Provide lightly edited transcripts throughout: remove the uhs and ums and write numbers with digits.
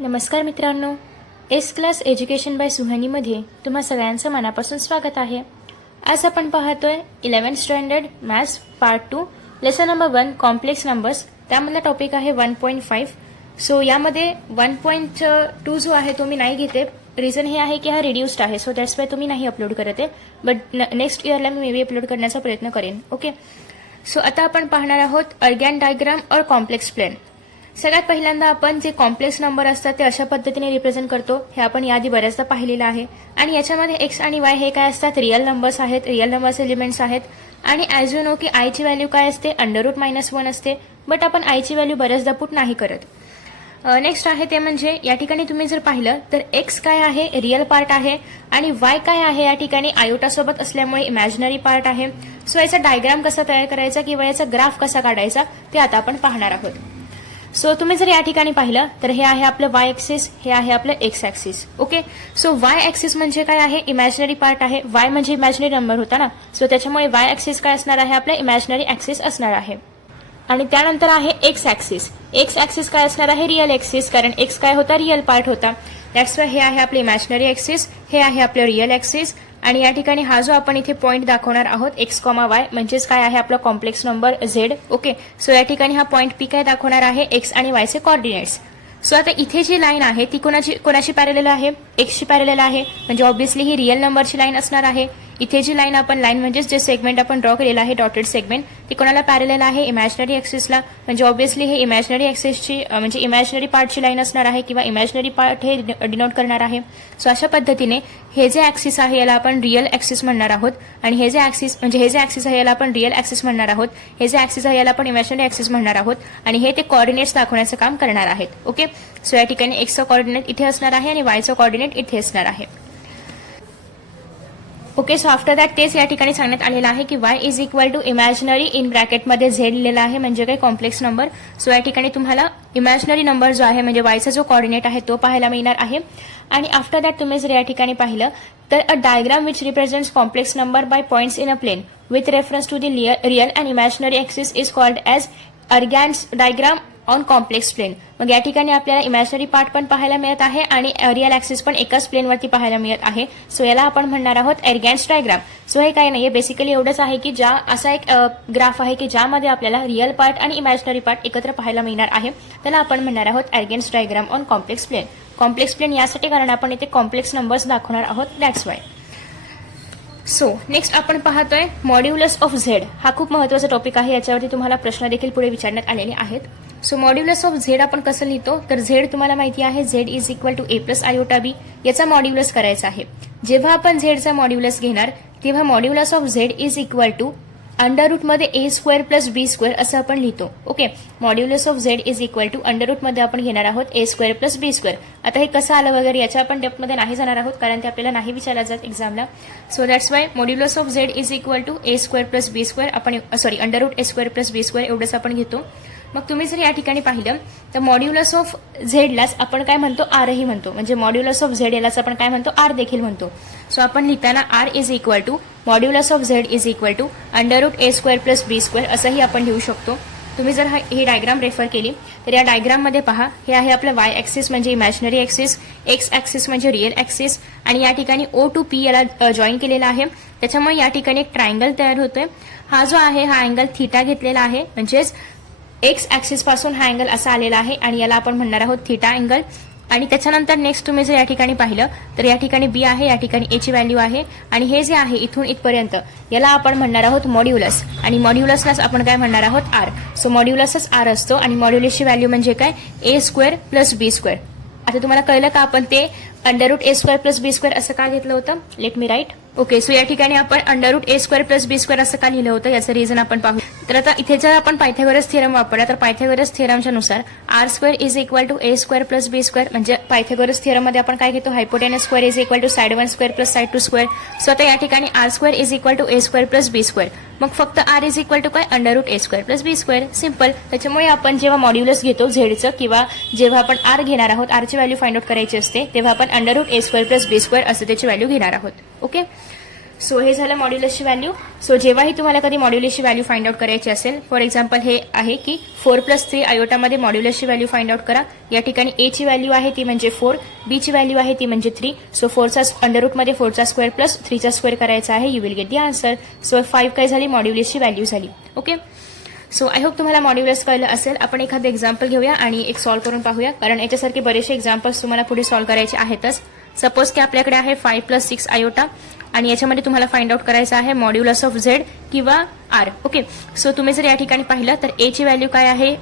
नमस्कार मित्रांनो, S class education bye सुहानीमध्ये तुम्हा सगळ्यांचं मनापासून स्वागत आहे. आज आपण पाहतोय 11th standard maths part 2 lesson number 1 complex numbers. त्यामधला टॉपिक आहे 1.5. सो यामध्ये 1.2 जो आहे तो मी नाही घेते. रिझन हे आहे की हा रिड्यूस्ड आहे, सो दॅट्स वाय तुम्ही नाही अपलोड करत आहे. बट नेक्स्ट इयरला मी मे बी अपलोड करण्याचा प्रयत्न करेन. ओके, सो आता आपण पाहणार आहोत अर्गॅन डायग्राम और कॉम्प्लेक्स प्लेन. सगळ्यात पहिल्यांदा आपण जे कॉम्प्लेक्स नंबर असतात ते अशा पद्धतीने रिप्रेझेंट करतो. हे आपण याआधी बऱ्याचदा पाहिलेलं आहे. आणि याच्यामध्ये एक्स आणि वाय हे काय असतात, रिअल नंबर्स आहेत, रिअल नंबर्स एलिमेंट्स आहेत. आणि ॲज यू नो की आयची व्हॅल्यू काय असते, √-1 असते. बट आपण आयची व्हॅल्यू बऱ्याचदा पुट नाही करत. नेक्स्ट आहे ते म्हणजे या ठिकाणी तुम्ही जर पाहिलं तर एक्स काय आहे, रिअल पार्ट आहे. आणि वाय काय आहे, या ठिकाणी आयोटा सोबत असल्यामुळे इमॅजिनरी पार्ट आहे. सो याचा डायग्राम कसा तयार करायचा किंवा याचा ग्राफ कसा काढायचा ते आता आपण पाहणार आहोत. सो तुम्ही जर या ठिकाणी पाहिलं तर हे आहे आपलं वाय ऍक्सिस, हे आहे आपलं x axis. Okay, so Y axis म्हणजे काय आहे, इमॅजिनरी पार्ट आहे. वाय म्हणजे इमॅजिनरी नंबर होता ना, सो त्याच्यामुळे वाय ऍक्सिस काय असणार आहे, आपलं इमॅजिनरी ऍक्सिस असणार आहे. आणि त्यानंतर आहे एक्स ऍक्सिस. एक्स ऍक्सिस काय असणार आहे, रिअल ऍक्सिस, कारण एक्स काय होता, रिअल पार्ट होता. दॅट्स वाय हे आहे आपले इमॅजिनरी ऍक्सिस, हे आहे आपलं रिअल ऍक्सिस. आणि या ठिकाणी हा जो आपण इथे पॉईंट दाखवणार आहोत x,y म्हणजेच काय आहे आपला complex number z. Okay, so या ठिकाणी हा पॉईंट पी काय दाखवणार आहे, एक्स आणि वायचे कॉर्डिनेट्स. सो आता इथे जी लाईन आहे ती कोणाची पॅरलल आहे, एक्सची पॅरलल आहे, म्हणजे ऑब्व्हियसली ही रिअल नंबरची लाईन असणार आहे. इथे जी लाईन आपण लाईन म्हणजेच जे सेगमेंट आपण ड्रॉ केलेलं आहे डॉटेड सेगमेंट, ते कोणाला पॅरलल आहे, इमॅजिनरी ऍक्सिसला. म्हणजे ऑब्व्हियसली हे इमॅजिनरी ऍक्सिसची म्हणजे इमॅजिनरी पार्टची लाईन असणार आहे किंवा इमॅजिनरी पार्ट हे डिनोट करणार आहे. सो अशा पद्धतीने हे जे ऍक्सिस आहे याला आपण रिअल ऍक्सिस म्हणणार आहोत. आणि हे जे ऍक्सिस आहे याला आपण रिअल ऍक्सिस म्हणणार आहोत. हे जे ऍक्सिस आहे याला आपण इमॅजिनरी ऍक्सिस म्हणणार आहोत. आणि हे ते कॉर्डिनेट्स दाखवण्याचं काम करणार आहेत. ओके, सो या ठिकाणी एक्सचा कॉर्डिनेट इथे असणार आहे आणि वायचा कॉर्डिनेट इथे असणार आहे. ओके, सो आफ्टर दॅट तेच या ठिकाणी सांगण्यात आलेलं आहे की y is equal to imaginary in ब्रॅकेटमध्ये z लिहिलेला आहे, म्हणजे काही कॉम्प्लेक्स नंबर. सो या ठिकाणी तुम्हाला इमॅजिनरी नंबर जो आहे म्हणजे वायचा जो कॉर्डिनेट आहे तो पाहायला मिळणार आहे. आणि आफ्टर दॅट तुम्ही जर या ठिकाणी पाहिलं तर a diagram which represents complex number by points in a plane with reference to the real and imaginary axis is called as Argand's diagram on complex plane. मग या ठिकाणी आपल्याला इमॅजिनरी पार्ट पण पाहायला मिळत आहे आणि रिअल ऍक्सिस पण एकाच प्लेनवरती पाहायला मिळत आहे. सो याला आपण म्हणणार आहोत अर्गॅन्स डायग्राम. सो हे काही नाही, बेसिकली एवढंच आहे की असा एक ग्राफ आहे की ज्यामध्ये आपल्याला रिअल पार्ट आणि इमॅजिनरी पार्ट एकत्र पाहायला मिळणार आहे. त्याला आपण म्हणणार आहोत Argand's diagram on complex plane. Complex plane यासाठी कारण आपण इथे कॉम्प्लेक्स नंबर्स दाखवणार आहोत, दॅट्स वाय. सो नेक्स्ट आपण पाहतोय मॉड्युलस ऑफ झेड. हा खूप महत्त्वाचा टॉपिक आहे, याच्यावरती तुम्हाला प्रश्न देखील पुढे विचारण्यात आलेले आहेत. सो मॉड्युलस ऑफ झेड आपण कसं लिहितो, तर झेड तुम्हाला माहिती आहे Z is equal to a+i/b. याचा मॉड्युलस करायचा आहे. जेव्हा आपण झेडचा मॉड्युलस घेणार तेव्हा modulus of Z is equal to अंडररूटमध्ये a² + b² असं आपण लिहितो. Okay, modulus of Z is equal to अंडररूटमध्ये आपण घेणार आहोत a² + b². आता हे कसं आलं वगैरे याच्या आपण डेप्थमध्ये नाही जाणार आहोत, कारण ते आपल्याला नाही विचारलं जात एक्झामला. So that's why modulus of Z is equal to a² + b² आपण अंडररूट a² + b² एवढंच आपण घेतो. मग तुम्ही जर या ठिकाणी पाहिलं तर मॉड्युलस ऑफ झेडलाच आपण काय म्हणतो, आरही म्हणतो. म्हणजे मॉड्युलस ऑफ झेड यालाच आपण काय म्हणतो, आर देखील म्हणतो. सो आपण लिहिताना R is equal to modulus of Z is equal to under root a² + b² असंही आपण लिहू शकतो. तुम्ही जर ही डायग्राम रेफर केली तर या डायग्राममध्ये पहा, हे आहे आपलं वाय ऍक्सिस म्हणजे इमॅजिनरी ऍक्सिस, एक्स ऍक्सिस म्हणजे रिअल ऍक्सिस, आणि या ठिकाणी O to P याला जॉईन केलेला आहे. त्याच्यामुळे या ठिकाणी एक ट्रायंगल तयार होतोय. हा जो आहे हा अँगल थीटा घेतलेला आहे, म्हणजेच एक्स ऍक्सिस पासून हा अँगल असा आलेला आहे आणि याला आपण म्हणणार आहोत थीटा अँगल. आणि त्याच्यानंतर नेक्स्ट तुम्ही जर या ठिकाणी पाहिलं तर या ठिकाणी बी आहे, या ठिकाणी ए ची व्हॅल्यू आहे, आणि हे जे आहे इथून इथपर्यंत याला आपण म्हणणार आहोत मॉड्युलस, आणि मॉड्युलसलाच आपण काय म्हणणार आहोत, आर. सो मॉड्युलसच आर असतो आणि मॉड्युलसची व्हॅल्यू म्हणजे काय, a² + b². आता तुम्हाला कळलं का आपण ते अंडररूट a² + b² असं का घेतलं होतं, let me write. Okay, so या ठिकाणी आपण अंडररूट a² + b² असं का लिहिलं होतं याचं रिझन आपण पाहू. तर आता इथे जर आपण पायथागोरस थिअरम वापरला तर पायथागोरस थिअरमच्या नुसार r² is equal to a² + b². म्हणजे पायथागोरस थिअरम मध्ये आपण काय घेतो, hypotenuse square is equal to side1² + side2². So आता या ठिकाणी r² is equal to a² + b². मग फक्त r इज इक्वल टू काय, अंडररूट a² + b². सिंपल. त्याच्यामुळे आपण जेव्हा मॉड्युलस घेतो झेडचं किंवा जेव्हा आपण r घेणार आहोत, r ची व्हॅल्यू फाइंड आउट करायची असते, तेव्हा आपण अंडररूट a² + b² असं त्याची व्हॅल्यू घेणार आहोत. ओके, सो हे झालं मॉड्युलसची व्हॅल्यू. सो जेव्हाही तुम्हाला कधी मॉड्युलसची व्हॅल्यू फाइंड आउट करायची असेल, फॉर एक्झाम्पल हे आहे की 4+3 आयोटामध्ये मॉड्युलसची व्हॅल्यू फाइंड आउट करा. या ठिकाणी ए ची व्हॅल्यू आहे ती म्हणजे 4, बी ची व्हॅल्यू आहे ती म्हणजे 3. सो 4चा अंडररूटमध्ये 4चा स्क्वेअर प्लस 3चा स्क्वेअर करायचा आहे. You will get the answer. So 5 काय झाली, मॉड्युलसची व्हॅल्यू झाली. ओके. सो आय होप तुम्हाला मॉड्युलस कळलं असेल. आपण एखादं एक्झाम्पल घेऊया आणि एक सॉल्व्ह करून पाहूया, कारण याच्यासारखे बरेचसे एक्झाम्पल्स तुम्हाला पुढे सॉल्व्ह करायचे आहेतच. सपोज की आपल्याकडे आहे 5+6 आयोटा आणि याच्यामध्ये तुम्हाला फाइंड आउट करायचं आहे मॉड्युलस ऑफ झेड किंवा आर. ओके. सो तुम्ही जर या ठिकाणी पाहिलं तर ए ची व्हॅल्यू काय आहे,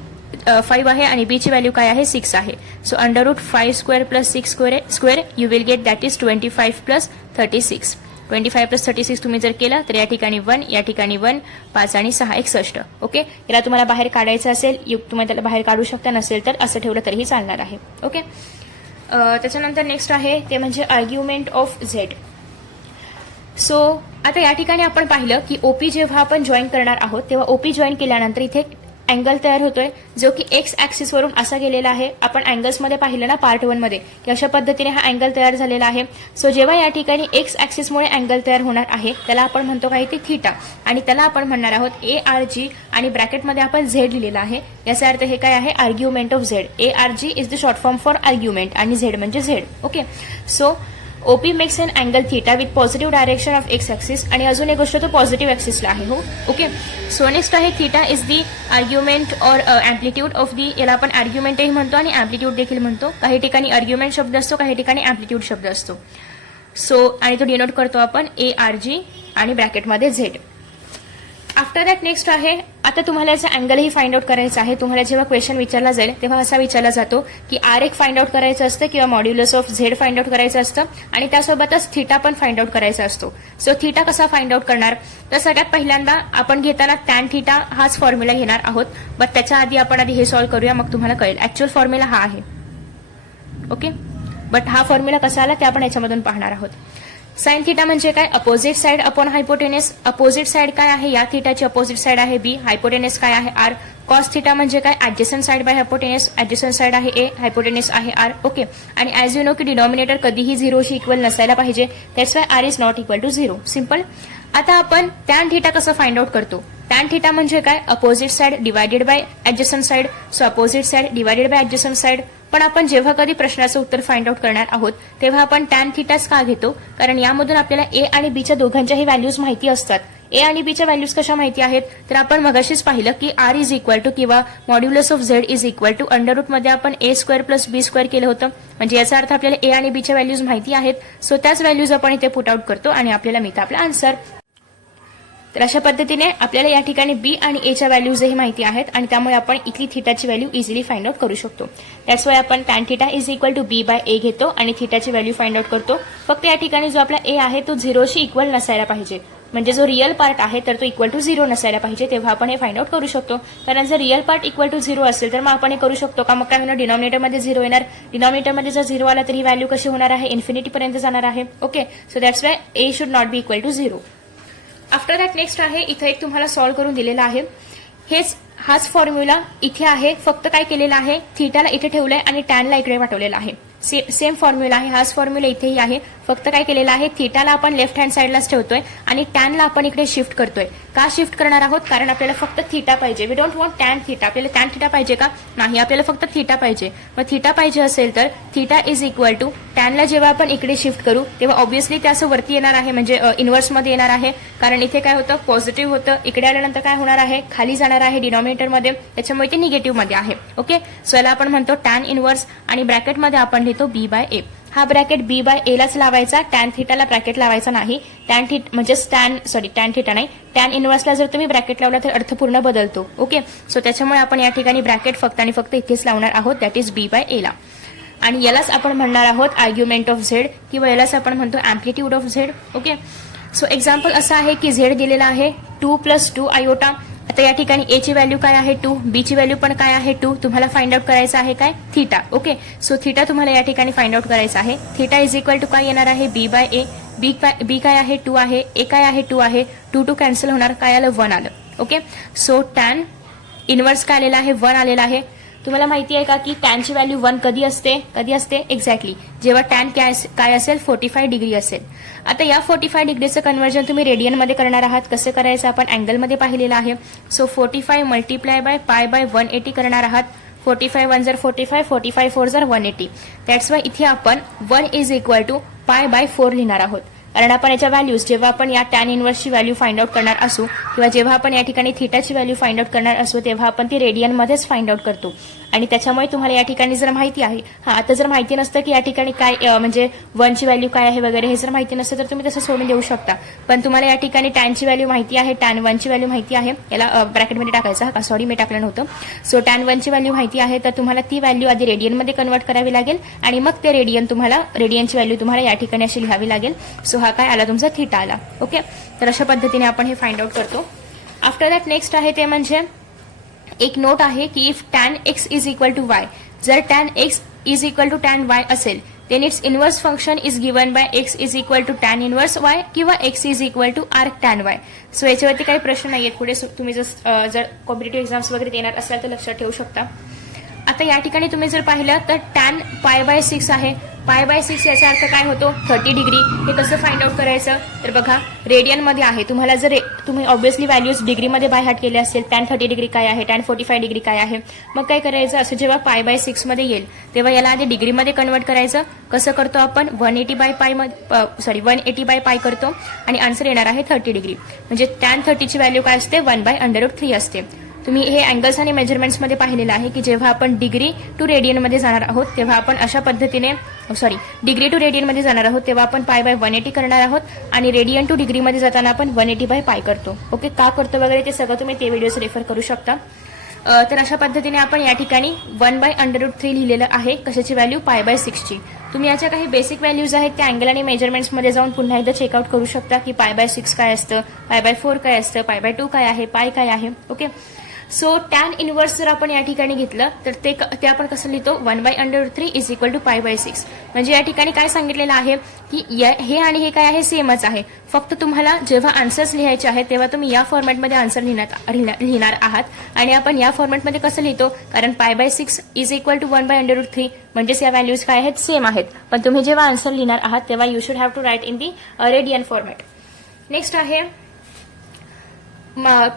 5 आहे आणि बी ची व्हॅल्यू काय आहे, 6 आहे. So √5 square plus 6 square you will get that is 25 plus 36. 25 plus 36 तुम्ही जर केलं तर या ठिकाणी 1, या ठिकाणी 1, 5 आणि 6 61. ओके. याला तुम्हाला बाहेर काढायचं असेल, तुम्ही त्याला बाहेर काढू शकता, नसेल तर असं ठेवलं तरीही चालणार आहे. ओके. त्याच्यानंतर नेक्स्ट आहे ते म्हणजे आर्ग्युमेंट ऑफ झेड. सो आता या ठिकाणी आपण पाहिलं की ओपी जेव्हा आपण जॉईन करणार आहोत तेव्हा ओपी जॉईन केल्यानंतर इथे अँगल तयार होतोय जो की एक्स ऍक्सिस वरून असा गेलेला आहे. आपण अँगल्समध्ये पाहिलं ना पार्ट 1 मध्ये की अशा पद्धतीने हा अँगल तयार झालेला आहे. सो जेव्हा या ठिकाणी एक्स ऍक्सिसमुळे अँगल तयार होणार आहे त्याला आपण म्हणतो काय ते थीटा, आणि त्याला आपण म्हणणार आहोत ARG आणि ब्रॅकेटमध्ये आपण झेड लिहिलेला आहे. याचा अर्थ हे काय आहे, argument of Z. ARG is the short form for argument आणि झेड म्हणजे Z. Okay. So OP makes an angle theta with positive direction of x axis, आणि अजून एक गोष्ट तो पॉझिटिव्ह ऍक्सिसला आहे. हो. ओके. सो नेक्स्ट आहे theta is the argument or amplitude of the, याला आपण आर्ग्युमेंटही म्हणतो आणि अँप्लिट्यूड देखील म्हणतो. काही ठिकाणी आर्ग्युमेंट शब्द असतो, काही ठिकाणी अँप्लिट्यूड शब्द असतो. सो आणि तो डिनोट करतो आपण ARG आणि ब्रॅकेटमध्ये झेड. आफ्टर दॅट नेक्स्ट आहे आता तुम्हाला याचा अँगलही फाइंड आउट करायचा आहे. तुम्हाला जेव्हा क्वेश्चन विचारला जाईल तेव्हा असा विचारला जातो की R एक फाइंड आउट करायचं असतं किंवा modulus of z find out करायचं असतं आणि त्यासोबतच थीटा पण फाइंड आउट करायचा असतो. सो थीटा कसा फाइंड आउट करणार, तर सगळ्यात पहिल्यांदा आपण घेताना टॅन थीटा हाच फॉर्म्युला घेणार आहोत. बट त्याच्या आधी आपण हे सॉल्व्ह करूया, मग तुम्हाला कळेल. ऍक्च्युअल फॉर्म्युला हा आहे. ओके. बट हा फॉर्म्युला कसा आला ते आपण याच्यामधून पाहणार आहोत. साइन थीटा म्हणजे काय, opposite side upon hypotenuse. Opposite side काय आहे, या थीटाची अपोजिट साइड आहे बी. हायपोटेनस काय आहे, आर. कॉस थीटा म्हणजे काय, adjacent side by hypotenuse. Adjacent side आहे ए, हायपोटेनस आहे आर. ओके. आणि ऍज यू नो की डिनॉमिनेटर कधीही 0शी इक्वल नसायला पाहिजे. That's why R is not equal to 0. Simple. आता आपण टॅन थीटा कसं फाइंड आउट करतो. टॅन थीटा म्हणजे काय, opposite side divided by adjacent side. So opposite side divided by adjacent side. पण आपण जेव्हा कधी प्रश्नाचं उत्तर फाइंड आउट करणार आहोत तेव्हा आपण टॅन थीटाच का घेतो, कारण यामधून आपल्याला ए आणि बीच्या दोघांच्याही व्हॅल्यूज माहिती असतात. ए आणि बीच्या व्हॅल्यूज कशा माहिती आहेत, तर आपण मगाशीच पाहिलं की आर इज इक्वल टू किंवा modulus of Z is equal to अंडररूटमध्ये आपण A² प्लस B² केलं होतं. म्हणजे याचा अर्थ आपल्याला ए आणि बीच्या व्हॅल्यूज माहिती आहेत. सो त्याच व्हॅल्यूज आपण इथे पुट आउट करतो आणि आपल्याला मिळतं आपला आन्सर. तर अशा पद्धतीने आपल्याला या ठिकाणी बी आणि एच्या व्हॅल्यूजही माहिती आहेत आणि त्यामुळे आपण इथली थीटाची व्हॅल्यू इझिली फाइंड आउट करू शकतो. दॅट्स वाय आपण tan theta is equal to B/A घेतो आणि थीटाची व्हॅल्यू फाइंड आउट करतो. फक्त या ठिकाणी जो आपला ए आहे तो 0शी इक्वल नसायला पाहिजे, म्हणजे जो रिअल पार्ट आहे तर तो इक्वल टू 0 नसायला पाहिजे, तेव्हा आपण हे फाइंड आउट करू शकतो. कारण जर रिअल पार्ट इक्वल टू 0 असेल तर मग आपण हे करू शकतो का, मग काय होणार, डिनॉमिनेटरमध्ये 0 येणार. डिनॉमिनेटरमध्ये जर 0 आला तर ही व्हॅल्यू कशी होणार आहे, इन्फिनिटी पर्यंत जाणार आहे. Okay. So that's why A should not be equal to 0. After that next आहे इथे एक तुम्हाला सॉल्व्ह करून दिलेला आहे. हाच फॉर्म्युला इथे आहे, फक्त काय केलेला आहे, थीटाला इथे ठेवलंय आणि टॅनला इकडे पाठवलेला आहे. सेम फॉर्म्युला आहे, हाच फॉर्म्युला इथेही आहे. फक्त काय केलेला आहे, थीटाला आपण लेफ्ट हँड साईडलाच ठेवतोय आणि टॅनला आपण इकडे शिफ्ट करतोय. का शिफ्ट करणार आहोत, कारण आपल्याला फक्त थीटा पाहिजे. We don't want tan theta. आपल्याला टॅन थीटा पाहिजे का, नाही, आपल्याला फक्त थीटा पाहिजे. मग थीटा पाहिजे असेल तर थीटा इज इक्वल टू टॅनला जेव्हा आपण इकडे शिफ्ट करू तेव्हा ऑब्व्हियसली ते असं वरती येणार आहे, म्हणजे इन्व्हर्समध्ये येणार आहे. कारण इथे काय होतं, पॉझिटिव्ह होतं, इकडे आल्यानंतर काय होणार आहे, खाली जाणार आहे डिनॉमिनेटरमध्ये, त्याच्यामुळे ते निगेटिव्ह मध्ये आहे. ओके. सो याला आपण म्हणतो टॅन इन्व्हर्स आणि ब्रॅकेटमध्ये आपण लिहितो B/A. हा ब्रॅकेट B/A लाच लावायचा, टॅन थीटाला ब्रॅकेट लावायचा नाही. टॅन थीटा नाही, टॅन इन्व्हर्सला जर तुम्ही ब्रॅकेट लावला तर अर्थ पूर्ण बदलतो. ओके. सो त्याच्यामुळे आपण या ठिकाणी ब्रॅकेट फक्त आणि फक्त इथेच लावणार आहोत, दॅट इज B/A ला. आणि यालाच आपण म्हणणार आहोत आर्ग्युमेंट ऑफ झेड किंवा यालाच आपण म्हणतो amplitude of Z. Okay. So example असं आहे की झेड दिलेला आहे 2 + 2 आयोटा. आता या ठिकाणी ए ची व्हॅल्यू काय आहे 2, बी ची व्हॅल्यू पण काय आहे 2. तुम्हाला फाइंड आउट करायचं आहे काय, थीटा. ओके. सो थीटा तुम्हाला या ठिकाणी फाइंड आउट करायचा आहे. थीटा इज इक्वल टू काय येणार आहे, B/A. बी काय आहे 2 आहे, ए काय आहे 2 आहे, 2 कॅन्सल होणार, काय आलं 1 आलं. ओके. सो टॅन इन्व्हर्स काय आलेला आहे 1 आलेला आहे. तुम्हाला माहिती आहे का की टॅनची व्हॅल्यू 1 कधी असते एक्झॅक्टली जेव्हा टॅन काय असेल 45 डिग्री असेल. आता या 45 डिग्रीचं कन्व्हर्जन तुम्ही रेडियनमध्ये करणार आहात. कसं करायचं आपण अँगलमध्ये पाहिलेलं आहे. So 45 multiply by pi by 180 करणार आहात. 45 1 जर 45, 45 4 जर 180. दॅट्स वाय इथे आपण 1 is equal to pi by 4 लिहिणार आहोत. कारण आपण याच्या व्हॅल्यूज जेव्हा आपण या टॅन इनवर्सची व्हॅल्यू फाइंड आउट करणार असू किंवा जेव्हा आपण या ठिकाणी थीटाची व्हॅल्यू फाइंड आउट करणार असू तेव्हा आपण ती रेडियनमध्येच फाइंड आउट करतो. आणि त्याच्यामुळे तुम्हाला या ठिकाणी जर माहिती आहे आता जर माहिती नसतं की या ठिकाणी काय म्हणजे 1 ची व्हॅल्यू काय आहे वगैरे हे जर माहिती नसतं तर तुम्ही तसं सोडून देऊ शकता. पण तुम्हाला या ठिकाणी टॅनची व्हॅल्यू माहिती आहे, टॅन 1 ची व्हॅल्यू माहिती आहे. याला ब्रॅकेटमध्ये टाकायचं सॉरी मी टाकलं नव्हतं. सो टॅन 1 ची व्हॅल्यू माहिती आहे तर तुम्हाला ती व्हॅल्यू आधी रेडियनमध्ये कन्वर्ट करावी लागेल आणि मग ते रेडियनची व्हॅल्यू तुम्हाला या ठिकाणी अशी लिहावी लागेल. सो हा काय आला तुमचा थीटा आला. ओके, तर अशा पद्धतीने आपण हे फाइंड आउट करतो. आफ्टर दॅट नेक्स्ट आहे ते म्हणजे एक नोट आहे की if tan x is equal to y, जर tan x is equal to tan y असेल then its inverse function is given by x is equal to tan inverse y किंवा x is equal to arc tan y. So याच्यावरती काही प्रश्न नाहीयेत. पुढे तुम्ही जर कॉम्पिटेटिव्ह एक्झाम्स वगैरे देणार असाल तर लक्षात ठेवू शकता. आता या ठिकाणी तुम्ही जर पाहिलं तर टॅन पाय बाय 6 आहे. पाय बाय 6 याचा अर्थ काय होतो 30 डिग्री. हे कसं फाइंड आउट करायचं तर बघा रेडियनमध्ये आहे. तुम्हाला जर तुम्ही ऑब्व्हियसली व्हॅल्यूज डिग्रीमध्ये बाय हार्ट केले असेल टॅन 30 डिग्री काय आहे, टॅन 45 डिग्री काय आहे, मग काय करायचं असं जेव्हा पाय बाय 6 मध्ये येईल तेव्हा याला आधी डिग्रीमध्ये कन्वर्ट करायचं. कसं करतो आपण 180 बाय पाय करतो आणि आन्सर येणार आहे 30 डिग्री. म्हणजे टॅन 30 ची व्हॅल्यू काय असते 1/√3 असते. तुम्ही हे अँगल्स आणि मेजरमेंट्समध्ये पाहिलेलं आहे की जेव्हा आपण डिग्री टू रेडियनमध्ये जाणार आहोत तेव्हा आपण अशा पद्धतीने डिग्री टू रेडियनमध्ये जाणार आहोत तेव्हा आपण पाय बाय 180 करणार आहोत आणि रेडियन टू डिग्रीमध्ये जाताना आपण 180 बाय पाय करतो. ओके, का करतो वगैरे ते सगळं तुम्ही ते व्हिडिओज रेफर करू शकता. तर अशा पद्धतीने आपण या ठिकाणी 1/√3 लिहिलेलं आहे. कशाची व्हॅल्यू पाय बाय 6 ची. तुम्ही याच्या काही बेसिक व्हॅल्यूज आहेत त्या अँगल आणि मेजरमेंट्समध्ये जाऊन पुन्हा एकदा चेकआउट करू शकता की पाय बाय 6 काय असतं, पाय बाय 4 काय असतं, पाय बाय 2 काय आहे, पाय काय आहे. ओके, सो टॅन इनवर्स जर आपण या ठिकाणी घेतलं तर ते आपण कसं लिहितो 1/√3 is equal to pi by 6. म्हणजे या ठिकाणी काय सांगितलेलं आहे की हे आणि हे काय आहे सेमच आहे. फक्त तुम्हाला जेव्हा आन्सर्स लिहायचे आहेत तेव्हा तुम्ही या फॉर्मॅटमध्ये आन्सर लिहिणार आहात. आणि आपण या फॉर्मॅटमध्ये कसं लिहितो कारण पाय बाय 6 इज इक्वल टू 1/√3 म्हणजेच या व्हॅल्यूज काय आहेत सेम आहेत. पण तुम्ही जेव्हा आन्सर लिहिणार आहात तेव्हा you should have to write in the radian format. Next आहे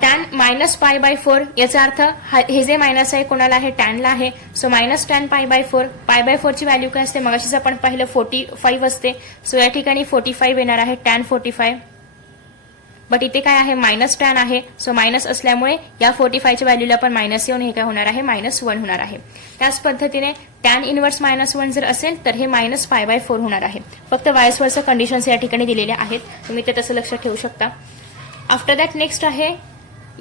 टॅन मायनस पाय बाय 4. याचा अर्थ हे जे मायनस आहे कोणाला आहे टॅनला आहे. So minus tan pi by 4. Pi by 4 ची व्हॅल्यू काय असते मगाशीच आपण पाहिलं 45 असते. सो या ठिकाणी 45 येणार आहे टॅन 45. बट इथे काय आहे मायनस टॅन आहे. सो मायनस असल्यामुळे या 45 च्या व्हॅल्यूला पण मायनस येऊन हे काय होणार आहे -1 होणार आहे. त्याच पद्धतीने टॅन इनवर्स -1 जर असेल तर हे मायनस पाय बाय 4 होणार आहे. फक्त वायस वर्स कंडिशन्स या ठिकाणी दिलेल्या आहेत. तुम्ही ते तसं लक्षात ठेवू शकता. आफ्टर दॅट नेक्स्ट आहे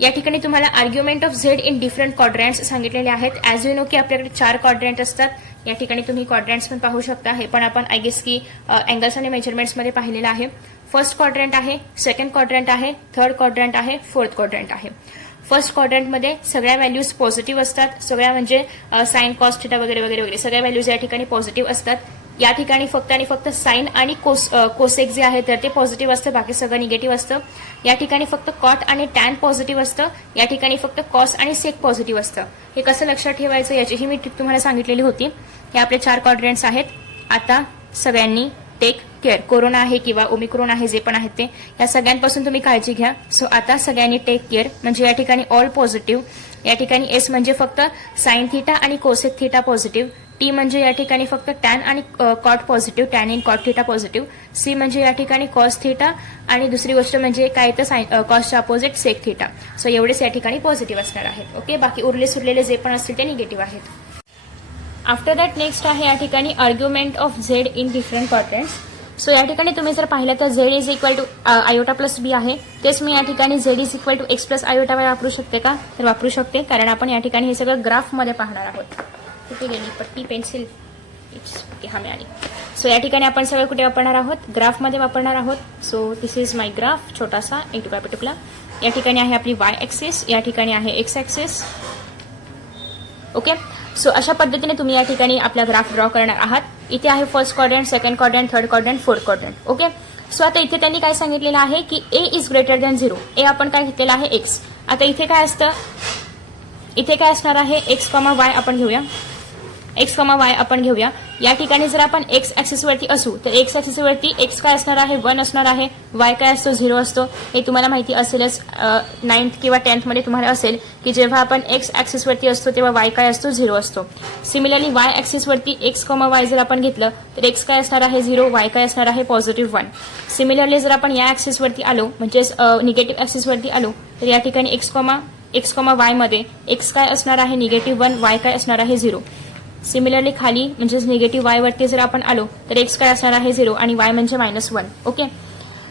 या ठिकाणी तुम्हाला argument of z in different quadrants सांगितलेले आहेत. ॲज यू नो की आपल्याकडे 4 क्वाड्रंट असतात. या ठिकाणी तुम्ही क्वाड्रंट्स पण पाहू शकता. हे पण आपण आय गेस की अँगल्स आणि मेजरमेंट्समध्ये पाहिलेलं आहे. फर्स्ट क्वाड्रंट आहे, सेकंड क्वाड्रंट आहे, थर्ड क्वाड्रंट आहे, फोर्थ क्वाड्रंट आहे. फर्स्ट क्वाड्रंटमध्ये सगळ्या व्हॅल्यूज पॉझिटिव्ह असतात. सगळ्या म्हणजे साइन कॉस थिटा वगैरे वगैरे वगैरे सगळ्या व्हॅल्यूज या ठिकाणी पॉझिटिव्ह असतात. या ठिकाणी फक्त आणि फक्त साइन आणि कोसेक जे आहे तर ते पॉझिटिव्ह असतं, बाकी सगळं निगेटिव्ह असतं. या ठिकाणी फक्त कॉट आणि टॅन पॉझिटिव्ह असतं. या ठिकाणी फक्त कॉस आणि सेक पॉझिटिव्ह असतं. हे कसं लक्षात ठेवायचं याचीही मी टिप तुम्हाला सांगितलेली होती. हे आपले 4 क्वाड्रंट्स आहेत. आता सगळ्यांनी टेक केअर. कोरोना आहे किंवा ओमिक्रॉन आहे जे पण आहेत ते या सगळ्यांपासून तुम्ही काळजी घ्या. सो आता सगळ्यांनी टेक केअर. म्हणजे या ठिकाणी ऑल पॉझिटिव्ह. या ठिकाणी एस म्हणजे फक्त साइन थिटा आणि कोसेक थिटा पॉझिटिव्ह. टी म्हणजे या ठिकाणी फक्त टॅन आणि cot positive, tan and cot theta positive. C म्हणजे या ठिकाणी कॉस थिटा आणि दुसरी गोष्ट म्हणजे काय तर कॉसच्या अपोजिट सेक थिटा. सो एवढेच या ठिकाणी पॉझिटिव्ह असणार आहेत. ओके, बाकी उरलेले जे पण असतील ते निगेटिव्ह आहेत. आफ्टर दॅट नेक्स्ट आहे या ठिकाणी argument of z in different quadrants. So या ठिकाणी तुम्ही जर पाहिलं तर z is equal to iota plus b आहे. तेच मी या ठिकाणी z is equal to x plus iota वापरू शकते का तर वापरू शकते. कारण आपण या ठिकाणी हे सगळं ग्राफमध्ये पाहणार आहोत. कुठे गेली पट्टी पेन्सिल हा मिळाली. सो या ठिकाणी आपण सगळं कुठे वापरणार आहोत ग्राफमध्ये वापरणार आहोत. So this is my graph छोटासा एक टिपला. या ठिकाणी आहे आपली वाय ऍक्सिस, या ठिकाणी आहे एक्स ऍक्सिस. ओके, सो अशा पद्धतीने तुम्ही या ठिकाणी आपला ग्राफ ड्रॉ करणार आहात. इथे आहे first quadrant, second quadrant, third quadrant, fourth quadrant. Okay, so आता इथे त्यांनी काय सांगितलेलं आहे की ए इज ग्रेटर दॅन 0. ए आपण काय घेतलेलं आहे एक्स. आता इथे काय असतं इथे काय असणार आहे एक्स कॉमा वाय आपण घेऊया. एक्स कॉमा वाय आपण घेऊया. या ठिकाणी जर आपण एक्स ऍक्सिस वरती असू तर एक्स ऍक्सिस वरती एक्स काय असणार आहे 1 असणार आहे, वाय काय असतो 0 असतो. हे तुम्हाला माहिती असेलच, 9th किंवा 10th मध्ये तुम्हाला असेल की जेव्हा आपण एक्स ऍक्सिस वरती असतो तेव्हा वाय काय असतो 0 असतो. सिमिलरली वाय ऍक्सिस वरती एक्स कॉमा वाय जर आपण घेतलं तर एक्स काय असणार आहे 0, वाय काय असणार आहे +1. सिमिलरली जर आपण या ऍक्सिस वरती आलो म्हणजेच निगेटिव्ह ऍक्सिस वरती आलो तर या ठिकाणी एक्स कॉमा वाय मध्ये एक्स काय असणार आहे -1, वाय काय असणार आहे 0. सिमिलरली खाली म्हणजेच निगेटिव्ह वाय वरती जर आपण आलो तर एक्स काय असणार आहे 0 आणि वाय म्हणजे -1. ओके.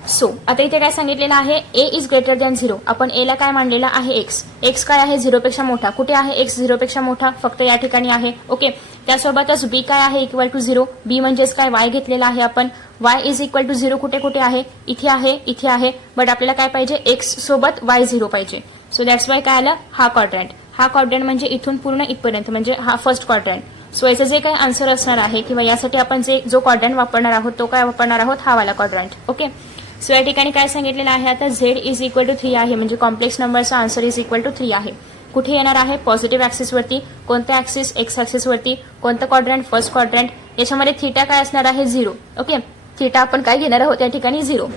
सो आता इथे काय सांगितलेलं आहे ए इज ग्रेटर दॅन 0. आपण ए ला काय मानलेला आहे एक्स. एक्स काय आहे 0 पेक्षा मोठा. कुठे आहे एक्स 0 पेक्षा मोठा, फक्त या ठिकाणी आहे. ओके. त्यासोबतच बी काय आहे =0. बी म्हणजेच काय वाय घेतलेला आहे आपण. वाय इज इक्वल टू 0 कुठे कुठे आहे, इथे आहे, इथे आहे. बट आपल्याला काय पाहिजे एक्स सोबत वाय 0 पाहिजे. सो दॅट्स वाय काय आलं हा क्वाड्रंट. हा क्वाड्रंट म्हणजे इथून पूर्ण इथपर्यंत म्हणजे हा फर्स्ट क्वाड्रंट. सो याचं जे काही आन्सर असणार आहे किंवा यासाठी आपण जो क्वाड्रंट वापरणार आहोत तो काय वापरणार आहोत हा वाला क्वाड्रंट. ओके. सो या ठिकाणी काय सांगितलेलं आहे आता झेड इज इक्वल टू 3 आहे म्हणजे कॉम्प्लेक्स नंबरचा आन्सर इज इक्वल टू 3 आहे. कुठे येणार आहे पॉझिटिव्ह ऍक्सिस वरती. कोणत्या ऍक्सिस एक्स ऍक्सिस वरती. कोणतं क्वाड्रंट फर्स्ट क्वाड्रंट. याच्यामध्ये थीटा काय असणार आहे 0. ओके. थीटा आपण काय घेणार आहोत या ठिकाणी 0.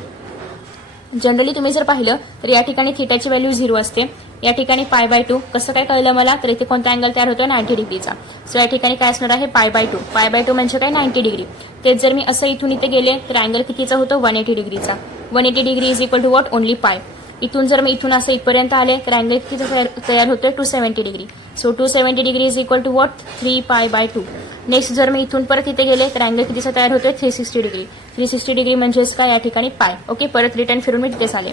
जनरली तुम्ही जर पाहिलं तर या ठिकाणी थीटाची व्हॅल्यू 0 असते. या ठिकाणी π/2 कसं काय कळलं मला तर इथे कोणता अँगल तयार होतो 90 डिग्रीचा. सो या ठिकाणी काय असणार आहे π/2. π/2 म्हणजे काय 90 डिग्री. तेच जर मी असं इथून इथे गेले तर अँगल कितीचा होतो 180 डिग्रीचा. 180 degree is equal to what only pi. इथून जर मी इथून असं इथपर्यंत आले तर अँगल कितीचा तयार होतोय 270 degree. So 270 degree is equal to what 3π/2. Next जर मी इथून परत इथे गेले तर अँगल कितीचा तयार होतोय 360 डिग्री. 360 डिग्री म्हणजेच काय या ठिकाणी पाय. ओके. परत रिटर्न फिरून मी तिथेच आले.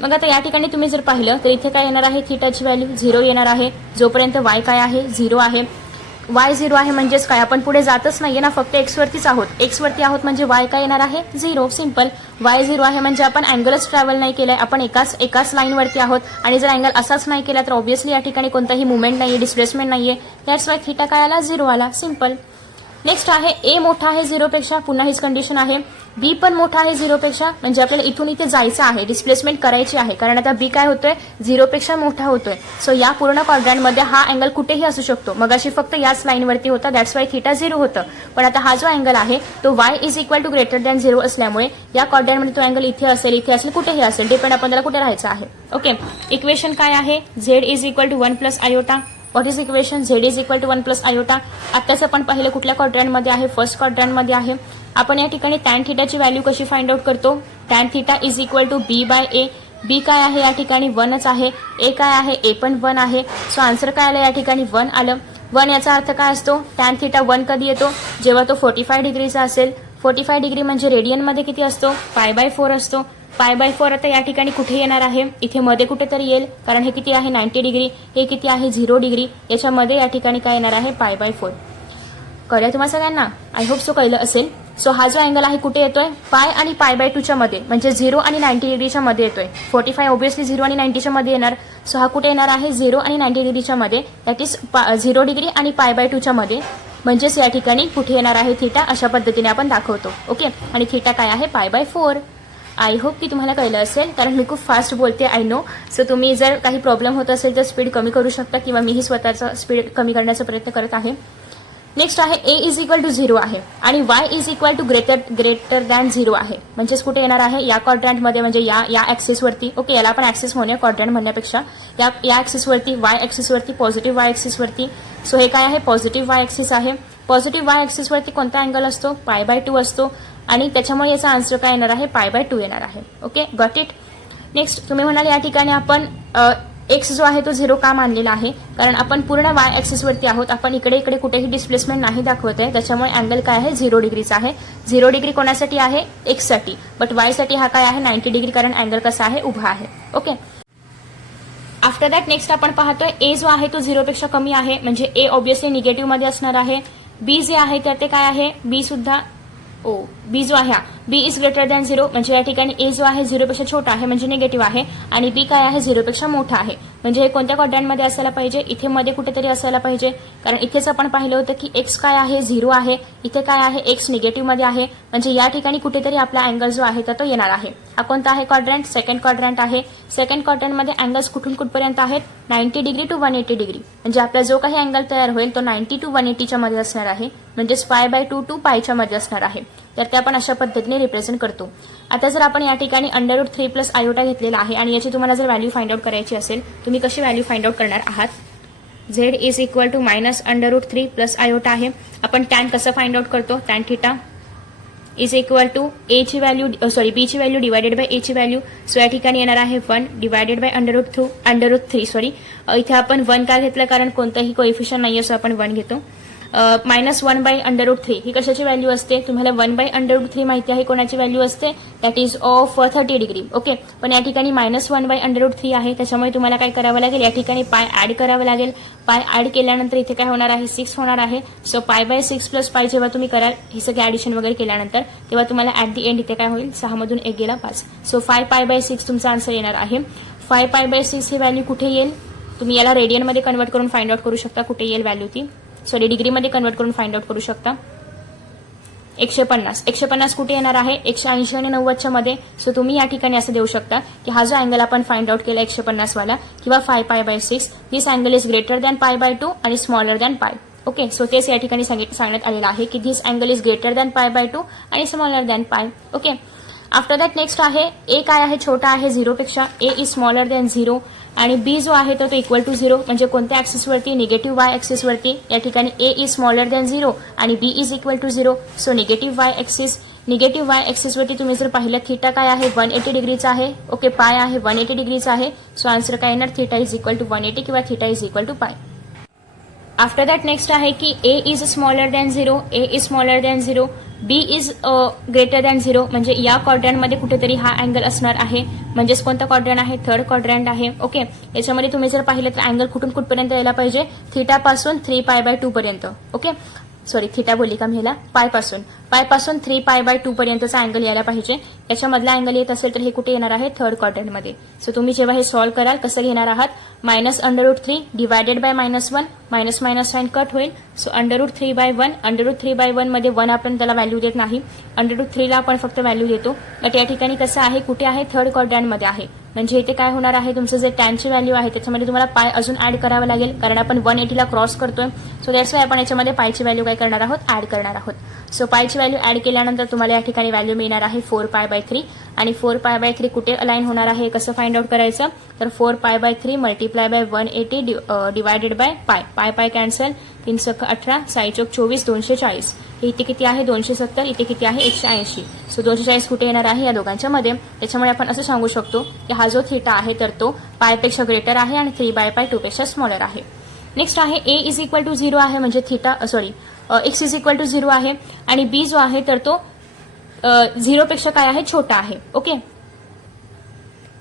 मग आता या ठिकाणी तुम्ही जर पाहिलं तर इथे काय येणार आहे थीटाची व्हॅल्यू 0 येणार आहे जोपर्यंत वाय काय आहे 0 आहे. वाय 0 आहे म्हणजेच काय आपण पुढे जातच नाहीये ना, फक्त एक्स वरतीच आहोत. एक्स वरती आहोत म्हणजे वाय काय येणार आहे 0. सिंपल. वाय 0 आहे म्हणजे आपण अँगलच ट्रॅव्हल नाही केलाय, आपण एकाच लाईन वरती आहोत. आणि जर अँगल असाच नाही केला तर ऑब्व्हियसली या ठिकाणी कोणताही मुवमेंट नाहीये, डिस्प्लेसमेंट नाहीये. दॅट्स वाय थीटा काय आला 0 आला. सिंपल. नेक्स्ट आहे ए मोठा आहे 0 पेक्षा. पुन्हा हीच कंडिशन आहे. बी पण मोठा आहे 0 पेक्षा म्हणजे आपल्याला इथून इथे जायचं आहे, डिस्प्लेसमेंट करायची आहे कारण आता बी काय होतोय 0 पेक्षा मोठा होतोय. सो या पूर्ण क्वाड्रंटमध्ये हा अँगल कुठेही असू शकतो. मगाशी फक्त याच लाईनवरती होता दॅट्स वाय थीटा 0 होतं. पण आता हा जो अँगल आहे तो y is equal to greater than 0 असल्यामुळे या क्वाड्रंटमध्ये तो अँगल इथे असेल कुठेही असेल, डिपेंड आपण त्याला कुठे राहायचं आहे. ओके. इक्वेशन काय आहे Z is equal to 1 + iota. What is equation Z is equal to 1 + iota. आत्ताच आपण पाहिलं कुठल्या क्वाड्रंटमध्ये आहे फर्स्ट क्वाड्रंटमध्ये आहे. आपण या ठिकाणी टॅन थीटाची व्हॅल्यू कशी फाइंड आउट करतो. Tan theta is equal to b/a. B काय आहे या ठिकाणी 1च आहे. ए काय आहे ए पण 1 आहे. सो आन्सर काय आलं या ठिकाणी 1 आलं. 1 याचा अर्थ काय असतो टॅन थीटा 1 कधी येतो जेव्हा तो 45 डिग्रीचा असेल. 45 डिग्री म्हणजे रेडियनमध्ये किती असतो π/4 असतो. π/4 आता या ठिकाणी कुठे येणार आहे इथे मध्ये कुठेतरी येईल कारण हे किती आहे 90 डिग्री, हे किती आहे 0 डिग्री. याच्यामध्ये या ठिकाणी काय येणार आहे π/4. कळलं तुम्हाला सगळ्यांना. आय होप सो कळलं असेल. सो हा जो अँगल आहे कुठे येतोय पाय आणि π/2 च्या मध्ये म्हणजे 0 आणि 90 डिग्रीच्या मध्ये येतोय. 45 ऑब्व्हियसली 0 आणि 90 च्या मध्ये येणार. सो हा कुठे येणार आहे 0 आणि 90 डिग्रीच्या मध्ये, दॅट इज 0 डिग्री आणि π/2 च्या मध्ये. म्हणजेच या ठिकाणी कुठे येणार आहे थीटा अशा पद्धतीने आपण दाखवतो. ओके. आणि थीटा काय आहे π/4. आय होप की तुम्हाला कळलं असेल कारण मी खूप फास्ट बोलते आय नो. सो तुम्ही जर काही प्रॉब्लेम होत असेल तर स्पीड कमी करू शकता किंवा मीही स्वतःचा स्पीड कमी करण्याचा प्रयत्न करत आहे. नेक्स्ट आहे ए इज इक्वल टू 0 आहे आणि y is equal to greater than 0 आहे. म्हणजेच कुठे येणार आहे या क्वाड्रंटमध्ये म्हणजे या ऍक्सिसवरती. ओके. याला आपण ऍक्सिस म्हणूया क्वाड्रंट म्हणण्यापेक्षा. या ऍक्सिसवरती वाय ऍक्सिसवरती पॉझिटिव्ह वाय ऍक्सिसवरती. सो हे काय आहे पॉझिटिव्ह वाय ऍक्सिस आहे. पॉझिटिव्ह वाय ऍक्सिसवरती कोणता अँगल असतो π/2 असतो आणि त्याच्यामुळे याचा आन्सर काय येणार आहे π/2 येणार आहे. ओके. Got it. नेक्स्ट तुम्ही म्हणाले या ठिकाणी आपण एक्स जो आहे तो 0 का मानलेला आहे कारण आपण पूर्ण वाय ऍक्सिसवरती आहोत. आपण इकडे कुठेही डिस्प्लेसमेंट नाही दाखवत आहे त्याच्यामुळे अँगल काय आहे 0 डिग्रीचा आहे. 0 डिग्री कोणासाठी आहे एक्स साठी, बट वाय साठी हा काय आहे 90 डिग्री कारण अँगल कसा आहे उभा आहे. ओके. आफ्टर दॅट नेक्स्ट आपण पाहतोय ए जो आहे तो 0 पेक्षा कमी आहे म्हणजे ए ऑब्व्हियसली निगेटिव्ह मध्ये असणार आहे. बी जे आहे तर ते काय आहे बी सुद्धा बी जो आहे बी इज ग्रेटर दॅन 0 म्हणजे या ठिकाणी ए जो आहे 0 पेक्षा छोटा आहे म्हणजे निगेटिव्ह आहे आणि बी काय आहे 0 पेक्षा मोठा आहे म्हणजे हे कोणत्या क्वाड्रंटमध्ये असायला पाहिजे इथे मध्ये कुठेतरी असायला पाहिजे कारण इथेच आपण पाहिलं होतं की एक्स काय आहे 0 आहे इथे काय आहे एक्स निगेटिव्ह मध्ये आहे म्हणजे या ठिकाणी कुठेतरी आपला अँगल जो आहे तो येणार आहे हा कोणता आहे क्वाड्रंट सेकंड क्वाड्रंट आहे सेकंड क्वाड्रंटमध्ये अँगल्स कुठून कुठपर्यंत आहेत 90 डिग्री टू 180 डिग्री म्हणजे आपला जो काही अँगल तयार होईल तो 90 टू 180 च्या मध्ये असणार आहे म्हणजेच π/2 टू पायच्या मध्ये असणार आहे तर ते आपण अशा पद्धतीने रिप्रेझेंट करतो आता जर आपण या ठिकाणी √3 प्लस आयोटा घेतलेला आहे आणि याची तुम्हाला जर व्हॅल्यू फाइंड आउट करायची असेल तुम्ही कशी व्हॅल्यू फाइंड आउट करणार आहात z is equal to minus √3 plus iota आहे आपण टॅन कसं फाइंड आउट करतो tan theta is equal to a ची व्हॅल्यू बी ची व्हॅल्यू डिवायडेड बाय ए ची व्हॅल्यू सो या ठिकाणी येणार आहे 1 डिवायडेड बाय √3 इथे आपण 1 का घेतलं कारण कोणताही कोएफिशियंट नाही असं आपण 1 घेतो -1/√3 ही कशाची व्हॅल्यू असते तुम्हाला 1/√3 माहिती आहे कोणाची व्हॅल्यू असते that is of 30 degree okay पण या ठिकाणी -1/√3 आहे त्याच्यामुळे तुम्हाला काय करावं लागेल या ठिकाणी पाय ऍड करावं लागेल पाय ऍड केल्यानंतर इथे काय होणार आहे 6 होणार आहे सो π/6 प्लस पाय जेव्हा तुम्ही कराल हे सगळे ऍडिशन वगैरे केल्यानंतर तेव्हा तुम्हाला ऍट दी एंड इथे काय होईल 6 मधून 1 गेला 5 सो 5π/6 तुमचा आन्सर येणार आहे 5π/6 ही व्हॅल्यू कुठे येईल तुम्ही याला रेडियनमध्ये कन्वर्ट करून फाइंड आउट करू शकता कुठे येईल व्हॅल्यू ती सॉरी डिग्रीमध्ये कन्वर्ट करून फाइंड आउट करू शकता 150 कुठे येणार आहे 180 आणि 90च्या मध्ये सो तुम्ही या ठिकाणी असं देऊ शकता की हा जो अँगल आपण फाइंड आउट केला 150 वाला किंवा 5π/6 दिस अँगल इज ग्रेटर दॅन π/2 आणि स्मॉलर दॅन पाय ओके सो तेच या ठिकाणी सांगण्यात आलेलं आहे की दिस अँगल इज ग्रेटर दॅन π/2 आणि स्मॉलर दॅन पाय ओके आफ्टर दॅट नेक्स्ट आहे ए काय आहे छोटा आहे 0 पेक्षा ए इज स्मॉलर दॅन 0 आणि बी जो आहे तो इक्वल टू 0 म्हणजे कोणत्या ऍक्सिस वरती निगेटिव्ह वाय ऍक्सिस वरती या ठिकाणी ए इज स्मॉलर दॅन 0 आणि b is equal to 0 so negative y axis वरती तुम्ही जर पाहिलं थीटा काय आहे 180 डिग्रीचा आहे ओके पाय आहे 180 डिग्रीचा आहे सो आन्सर काय येणार थीटा इज इक्वल टू 180 किंवा theta is equal to pi after that next आहे की a is smaller than 0 b is greater than 0 म्हणजे या क्वाड्रंटमध्ये कुठेतरी हा अँगल असणार आहे म्हणजेच कोणता क्वाड्रंट आहे थर्ड क्वाड्रंट आहे ओके याच्यामध्ये तुम्ही जर पाहिलं तर अँगल कुठून कुठपर्यंत यायला पाहिजे थीटा पासून 3π/2 पर्यंत ओके सॉरी थीटा बोलली का मला पायपासून 3π/2 पर्यंतचा अँगल यायला पाहिजे याच्यामधला अँगल येत असेल तर हे कुठे येणार आहे थर्ड क्वाड्रंटमध्ये सो तुम्ही जेव्हा हे सॉल्व्ह कराल कसं घेणार आहात -√3 divided by -1 minus sign cut होईल सो √3/1 मध्ये 1 आपण त्याला व्हॅल्यू देत नाही √3 ला आपण फक्त व्हॅल्यू देतो बट या ठिकाणी कसं आहे कुठे आहे थर्ड क्वाड्रंटमध्ये आहे म्हणजे इथे काय होणार आहे तुमचं जे टॅनची व्हॅल्यू आहे त्याच्यामध्ये तुम्हाला पाय अजून ऍड करावं लागेल कारण आपण 180 ला क्रॉस करतोय सो दॅट्स वाय आपण याच्यामध्ये पायची व्हॅल्यू काय करणार आहोत ऍड करणार आहोत सो पायची व्हॅल्यू ऍड केल्यानंतर तुम्हाला या ठिकाणी व्हॅल्यू मिळणार आहे 4π/3 आणि 4π/3 कुठे अलाइन होणार आहे कसं फाइंड आउट करायचं तर 4π/3 multiply by 180 divided by pi cancel 3×18 साईचोक 24 240 इथे किती आहे 270 इथे किती आहे 180 सो 240 कुठे येणार आहे या दोघांच्या मध्ये त्याच्यामुळे आपण असं सांगू शकतो की हा जो थीटा आहे तर तो पायपेक्षा ग्रेटर आहे आणि 3/2 पेक्षा स्मॉलर आहे नेक्स्ट आहे ए इज इक्वल टू 0 आहे म्हणजे एक्स इज इक्वल टू 0 आहे आणि बी जो आहे तर तो 0 पेक्षा काय आहे छोटा आहे ओके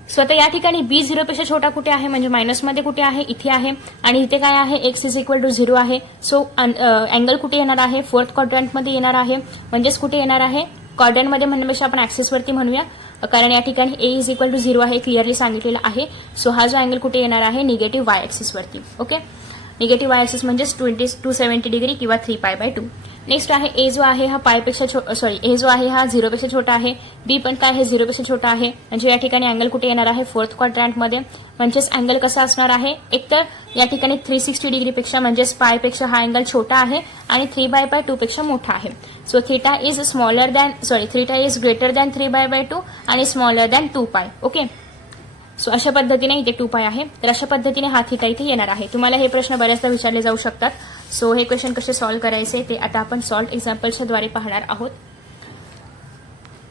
स्वतः या ठिकाणी बी 0 पेक्षा छोटा कुठे आहे म्हणजे मायनसमध्ये कुठे आहे इथे आहे आणि इथे काय आहे एक्स इज इक्वल टू 0 आहे सो अँगल कुठे येणार आहे फोर्थ क्वाड्रंटमध्ये येणार आहे म्हणजेच कुठे येणार आहे क्वाड्रंटमध्ये म्हणण्यापेक्षा आपण ऍक्सिसवरती म्हणूया कारण या ठिकाणी ए इज इक्वल टू 0 आहे क्लिअरली सांगितलेलं आहे सो हा जो अँगल कुठे येणार आहे निगेटिव्ह वाय ऍक्सिसवरती ओके निगेटिव्ह वाय ऍक्सिस म्हणजेच 270 डिग्री किंवा 3π/2 नेक्स्ट आहे ए जो आहे हा ए जो आहे हा 0 पेक्षा छोटा आहे बी पण काय आहे 0 पेक्षा छोटा आहे म्हणजे या ठिकाणी अँगल कुठे येणार आहे फोर्थ क्वाड्रंटमध्ये म्हणजेच अँगल कसा असणार आहे एकतर या ठिकाणी 360 डिग्रीपेक्षा म्हणजेच पायपेक्षा हा अँगल छोटा आहे आणि 3π/2 पेक्षा मोठा आहे so theta is greater than 3π/2 आणि स्मॉलर दॅन 2π ओके सो अशा पद्धतीने इथे 2π आहे तर अशा पद्धतीने हा थीटा इथे येणार आहे तुम्हाला हे प्रश्न बऱ्याचदा विचारले जाऊ शकतात सो हे क्वेश्चन कसे सॉल्व्ह करायचे ते आता आपण सॉल्व्ह एक्झाम्पल्सच्या द्वारे पाहणार आहोत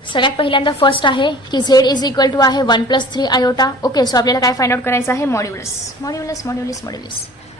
सगळ्यात पहिल्यांदा फर्स्ट आहे की z इज इक्वल टू आहे 1+3 आयोटा ओके सो आपल्याला काय फाइंड आउट करायचं आहे मॉड्युलस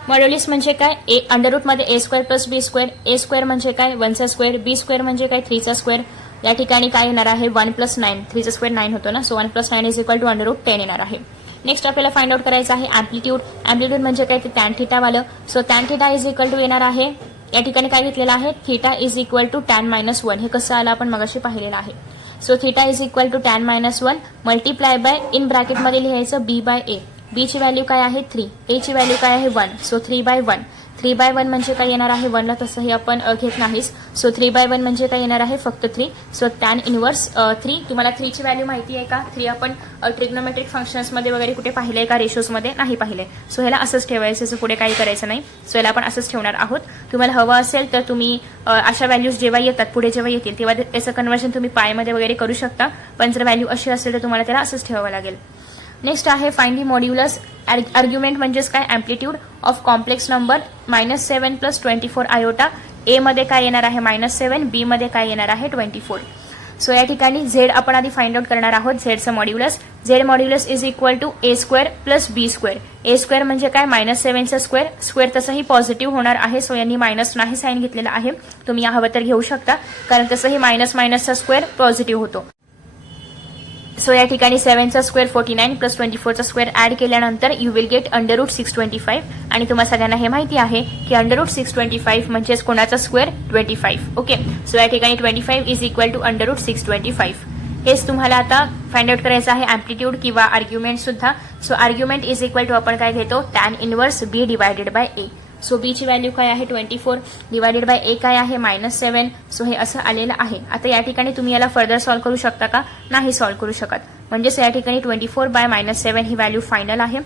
म्हणजे काय √मध्ये a² + b², a² म्हणजे काय 1² b² म्हणजे काय 3² या ठिकाणी काय येणार आहे 1 + 9 3² 9 होतो ना सो 1 + 9 इज इक्वल टू √10 येणार आहे नेक्स्ट आपल्याला फाइंड आउट करायचं आहे ॲम्प्लिट्यूड म्हणजे काय ते टॅन थिटा वालं so tan theta is equal to येणार आहे या ठिकाणी काय घेतलेलं आहे theta is equal to tan -1 हे कसं आलं आपण मगाशी पाहिलेलं आहे so theta is equal to tan minus 1 multiply by in ब्रॅकेटमध्ये लिहायचं बी बाय ए. बी ची व्हॅल्यू काय आहे 3, ए ची व्हॅल्यू काय आहे 1. सो 3/1. 3/1 म्हणजे काय येणार आहे 1 ला तसंही आपण घेत नाहीस. सो 3/1 म्हणजे काय येणार आहे फक्त 3. So tan inverse 3. तुम्हाला 3 ची व्हॅल्यू माहिती आहे का? 3 आपण ट्रिग्नोमेट्रिक फंक्शन्समध्ये वगैरे कुठे पाहिलंय का? रेशोजमध्ये नाही पाहिलंय. सो ह्याला असंच ठेवायचं, असं पुढे काही करायचं नाही. सो ह्याला आपण असंच ठेवणार आहोत. तुम्हाला हवं असेल तर तुम्ही अशा व्हॅल्यूज जेव्हा येतात पुढे जेव्हा येतील तेव्हा याचं कन्व्हर्जन तुम्ही पायमध्ये वगैरे करू शकता, पण जर व्हॅल्यू अशी असेल तर तुम्हाला त्याला असंच ठेवावं लागेल. नेक्स्ट आहे फाइंड दी मॉड्युलस. आर्ग्युमेंट म्हणजेच काय? Amplitude of complex number -7 + 24 iota. A मध्ये काय येणार आहे -7, बी मध्ये काय येणार आहे 24. सो या ठिकाणी झेड आपण आधी फाइंड आउट करणार आहोत. झेडचं modulus. Z modulus is equal to a² + b². a² म्हणजे काय? -7चा स्क्वेअर. स्क्वेअर तसंही पॉझिटिव्ह होणार आहे. सो यांनी मायनस नाही साईन घेतलेला आहे. तुम्ही या हवं तर घेऊ शकता, कारण तसंही मायनसचा स्क्वेअर पॉझिटिव्ह होतो. सो या ठिकाणी 7चा स्क्वेअर 49 + 24चा स्क्वेअर ऍड केल्यानंतर यू विल गेट √625. आणि तुम्हाला सगळ्यांना हे माहिती आहे की √625 म्हणजेच कोणाचा स्क्वेअर 25. ओके. सो या ठिकाणी 25 इज इक्वल टू √625. हेच तुम्हाला आता फाइंड आउट करायचं आहे अँप्लिट्यूड किंवा आर्ग्युमेंट सुद्धा. So argument is equal to आपण काय घेतो? Tan inverse b divided by a. So b ची व्हॅल्यू काय आहे 24 डिवायडेड बाय ए काय आहे -7. सो हे असं आलेलं आहे. आता या ठिकाणी तुम्ही याला फर्दर सॉल्व्ह करू शकता का? नाही सॉल्व्ह करू शकत. म्हणजेच या ठिकाणी 24/-7 ही व्हॅल्यू फायनल आहे.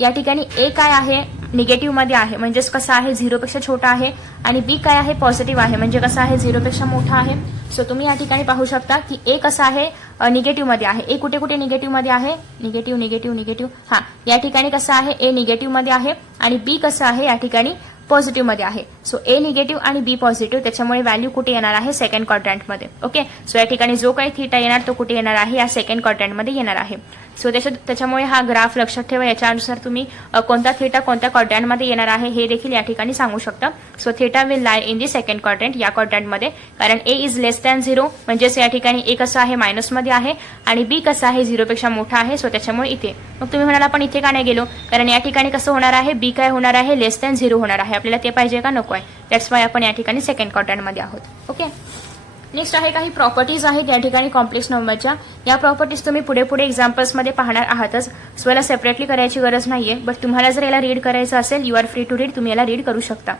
या ठिकाणी ए काय आहे? निगेटिव्ह मध्ये आहे, म्हणजेच कसं आहे 0 पेक्षा छोटा आहे. आणि बी काय आहे? पॉझिटिव्ह आहे, म्हणजे कसं आहे 0 पेक्षा मोठा आहे. सो तुम्ही या ठिकाणी पाहू शकता की ए कसं आहे? निगेटिव्ह मध्ये आहे. ए कुठे कुठे निगेटिव्ह मध्ये आहे? निगेटिव्ह. हा, या ठिकाणी कसं आहे? ए निगेटिव्ह मध्ये आहे आणि बी कसं आहे? या ठिकाणी पॉझिटिव्ह मध्ये आहे. सो ए निगेटिव्ह आणि बी पॉझिटिव्ह, त्याच्यामुळे व्हॅल्यू कुठे येणार आहे? सेकंड क्वाड्रंटमध्ये. ओके. सो या ठिकाणी जो काही थीटा येणार तो कुठे येणार आहे? या सेकंड क्वाड्रंटमध्ये येणार आहे. सो त्याच्यामुळे हा ग्राफ लक्षात ठेवा. याच्यानुसार तुम्ही कोणता थीटा कोणत्या क्वाड्रंटमध्ये येणार आहे हे देखील या ठिकाणी सांगू शकता. So theta will lie in the second quadrant, या क्वाड्रंटमध्ये, कारण ए इज <0 म्हणजेच या ठिकाणी ए कसं आहे? मायनसमध्ये आहे आणि बी कसं आहे? 0 पेक्षा मोठा आहे. सो त्याच्यामुळे इथे. मग तुम्ही म्हणाला आपण इथे का नाही गेलो? कारण या ठिकाणी कसं होणार आहे? बी काय होणार आहे? <0 होणार आहे. आपल्याला ते पाहिजे का? नको आहे. दॅट्स वाय आपण या ठिकाणी सेकंड क्वाड्रंटमध्ये आहोत. ओके. नेक्स्ट आहे काही प्रॉपर्टीज आहेत या ठिकाणी कॉम्प्लेक्स नंबरच्या. या प्रॉपर्टीज तुम्ही पुढे एक्झाम्पल्समध्ये पाहणार आहातच. सो याला सेपरेटली करायची गरज नाहीये, बट तुम्हाला जर याला रीड करायचं असेल you are free to read, तुम्ही याला रीड करू शकता.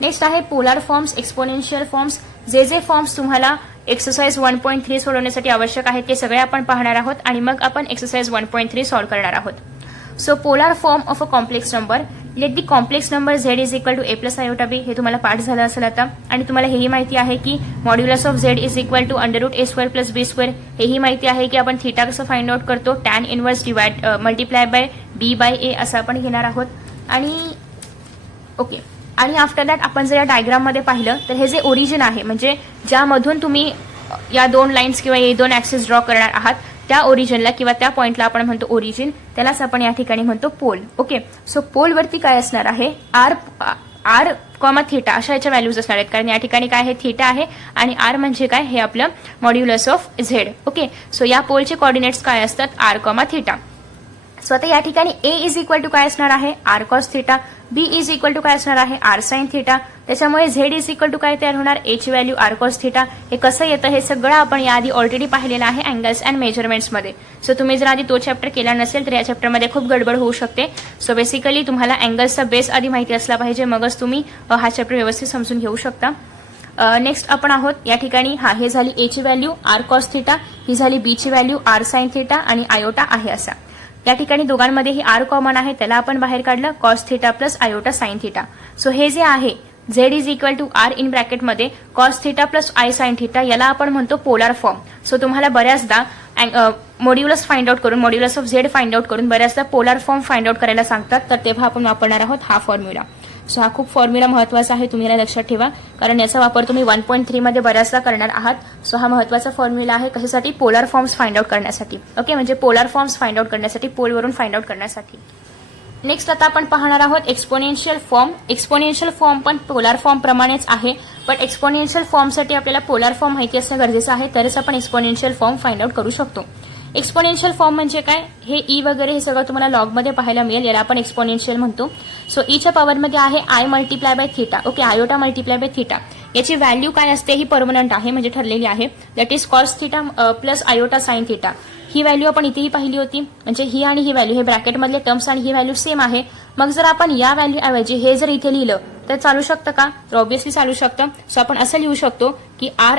नेक्स्ट आहे पोलार फॉर्म्स, एक्सपोनेन्शियल फॉर्म्स. जे फॉर्म्स तुम्हाला एक्सरसाइज 1.3 सोडवण्यासाठी आवश्यक आहेत ते सगळे आपण पाहणार आहोत आणि मग आपण एक्सरसाइज 1.3 सॉल्व्ह करणार आहोत. So polar form of a complex number. Let the complex number z is equal to a + iota b. हे तुम्हाला पाठ झालं असेल आता. आणि तुम्हाला हेही माहिती आहे की modulus of z is equal to √a² + b². हेही माहिती आहे की आपण थीटा कसं फाइंड आउट करतो? Tan inverse multiply by b by a असं आपण घेणार आहोत. आणि ओके. आणि आफ्टर दॅट आपण जर या डायग्राममध्ये पाहिलं तर हे जे ओरिजिन आहे, म्हणजे ज्यामधून तुम्ही या 2 लाईन्स किंवा हे 2 ऍक्सिस ड्रॉ करणार आहात, त्या ओरिजिनला किंवा त्या पॉइंटला आपण म्हणतो ओरिजिन, त्यालाच आपण या ठिकाणी म्हणतो पोल. ओके. सो पोलवरती काय असणार आहे? आर थीटा अशा याच्या व्हॅल्यूज असणार आहेत, कारण या ठिकाणी काय आहे? थीटा आहे आणि आर म्हणजे काय? हे आपलं modulus of Z. Okay. So या पोलचे कोऑर्डिनेट्स काय असतात? r, theta. सो आता या ठिकाणी ए इज इक्वल टू काय असणार आहे? r cos theta. B is equal to काय असणार आहे? r sin theta. त्याच्यामुळे झेड इज इक्वल टू काय तयार होणार? ए ची व्हॅल्यू r cos थीटा. हे कसं येतं हे सगळं आपण याआधी ऑलरेडी पाहिलेलं आहे अँगल्स अँड मेजरमेंट्समध्ये. सो तुम्ही जर आधी तो चॅप्टर केला नसेल तर या चॅप्टरमध्ये खूप गडबड होऊ शकते. सो बेसिकली तुम्हाला अँगल्सचा बेस आधी माहिती असला पाहिजे, मगच तुम्ही हा चॅप्टर व्यवस्थित समजून घेऊ शकता. नेक्स्ट आपण आहोत या ठिकाणी. हे झाली ए ची व्हॅल्यू r cos थीटा, ही झाली बी ची व्हॅल्यू r sin थीटा आणि आयोटा आहे असा. या ठिकाणी दोघांमध्ये ही आर कॉमन आहे, त्याला आपण बाहेर काढलं cos theta + iota sin theta. So हे जे आहे z is equal to r in ब्रॅकेटमध्ये cos theta + i sin theta, याला आपण म्हणतो पोलार फॉर्म. सो तुम्हाला बऱ्याचदा मॉड्युलस फाइंड आउट करून, modulus of z find out करून बऱ्याचदा पोलार फॉर्म फाइंड आउट करायला सांगतात, तर तेव्हा आपण वापरणार आहोत हा फॉर्म्युला. सो हा खूप फॉर्म्युला महत्वाचा आहे, तुम्ही याला लक्षात ठेवा, कारण याचा वापर तुम्ही 1.3 मध्ये बऱ्याचदा करणार आहात. सो हा महत्वाचा फॉर्म्युला आहे कशासाठी? पोलार फॉर्म्स फाइंड आउट करण्यासाठी. ओके. म्हणजे पोलार फॉर्म्स फाइंड आउट करण्यासाठी, पोलवरून फाइंड आउट करण्यासाठी. नेक्स्ट आता आपण पाहणार आहोत एक्सपोनेन्शियल फॉर्म. एक्सपोनेन्शियल फॉर्म पण पोलार फॉर्म प्रमाणेच आहे, पण एक्सपोनेन्शियल फॉर्मसाठी आपल्याला पोलार फॉर्म माहिती असणं गरजेचं आहे, तरच आपण एक्सपोनेन्शियल फॉर्म फाइंड आउट करू शकतो. एक्सपोनेन्शियल फॉर्म म्हणजे काय? हे ई वगैरे हे सगळं तुम्हाला लॉगमध्ये पाहायला मिळेल, याला आपण एक्सपोनेन्शियल म्हणतो. सो ईच्या पॉवरमध्ये आहे I multiply by theta. Okay. Iota multiply by theta. याची व्हॅल्यू काय असते ही परमनंट आहे म्हणजे ठरलेली आहे. That is cos theta plus iota sine theta. He value आपण इथेही पाहिली होती, म्हणजे ही आणि ही व्हॅल्यू हे ब्रॅकेटमधले टर्म्स आणि ही व्हॅल्यू सेम आहे. मग जर आपण या व्हॅल्यू ऐवजी हे जर इथे लिहिलं तर चालू शकतं का? तर ऑब्व्हियसली चालू शकतं. सो आपण असं लिहू शकतो की आर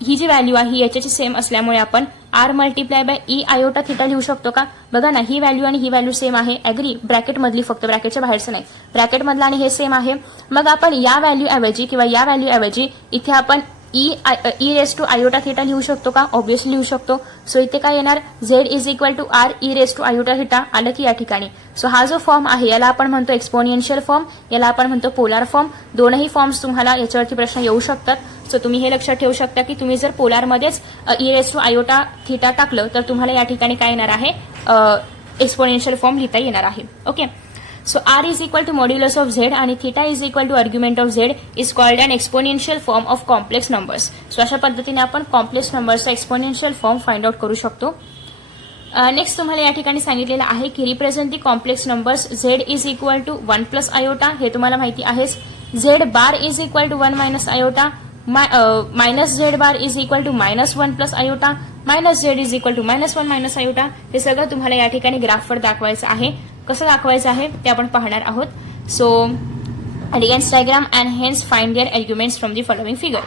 ही जी व्हॅल्यू आहे याच्याची सेम असल्यामुळे आपण R multiply by E iota theta लिहू शकतो का? बघा ना, ही व्हॅल्यू आणि ही व्हॅल्यू सेम आहे. ऍग्री, ब्रॅकेटमधली फक्त, ब्रॅकेटच्या बाहेरचं नाही, ब्रॅकेटमधला आणि हे सेम आहे. मग आपण या व्हॅल्यू ऐवजी किंवा या व्हॅल्यू ऐवजी इथे आपण E raise to iota theta लिहू शकतो का? ऑब्व्हियसली लिहू शकतो. सो इथे काय येणार? Z is equal to R E raise to iota theta आलं की या ठिकाणी. सो हा जो फॉर्म आहे याला आपण म्हणतो एक्सपोनेन्शियल फॉर्म, याला आपण म्हणतो पोलार फॉर्म. दोनही फॉर्म्स तुम्हाला याच्यावरती प्रश्न येऊ शकतात. सो तुम्ही हे लक्षात ठेवू शकता की तुम्ही जर पोलारमध्येच e raise to iota theta टाकलं तर तुम्हाला या ठिकाणी काय येणार आहे? एक्सपोनेन्शियल फॉर्म लिहिता येणार आहे. Okay. So r is equal to modulus of z आणि theta is equal to argument of Z is called an exponential form of complex numbers. So अशा पद्धतीने आपण कॉम्प्लेक्स नंबर्सचा एक्सपोनेन्शियल फॉर्म फाइंड आउट करू शकतो. नेक्स्ट तुम्हाला या ठिकाणी सांगितलेलं आहे की represent the complex numbers z is equal to 1 plus iota. हे तुम्हाला माहिती आहेच. Z bar is equal to 1 minus iota. Minus Z bar is equal to minus 1 plus iota. Minus Z is equal to minus 1 minus iota. हे सगळं तुम्हाला या ठिकाणी ग्राफवर दाखवायचं आहे. कसं दाखवायचं आहे ते आपण पाहणार आहोत. So against diagram and hence find their arguments from the following figure.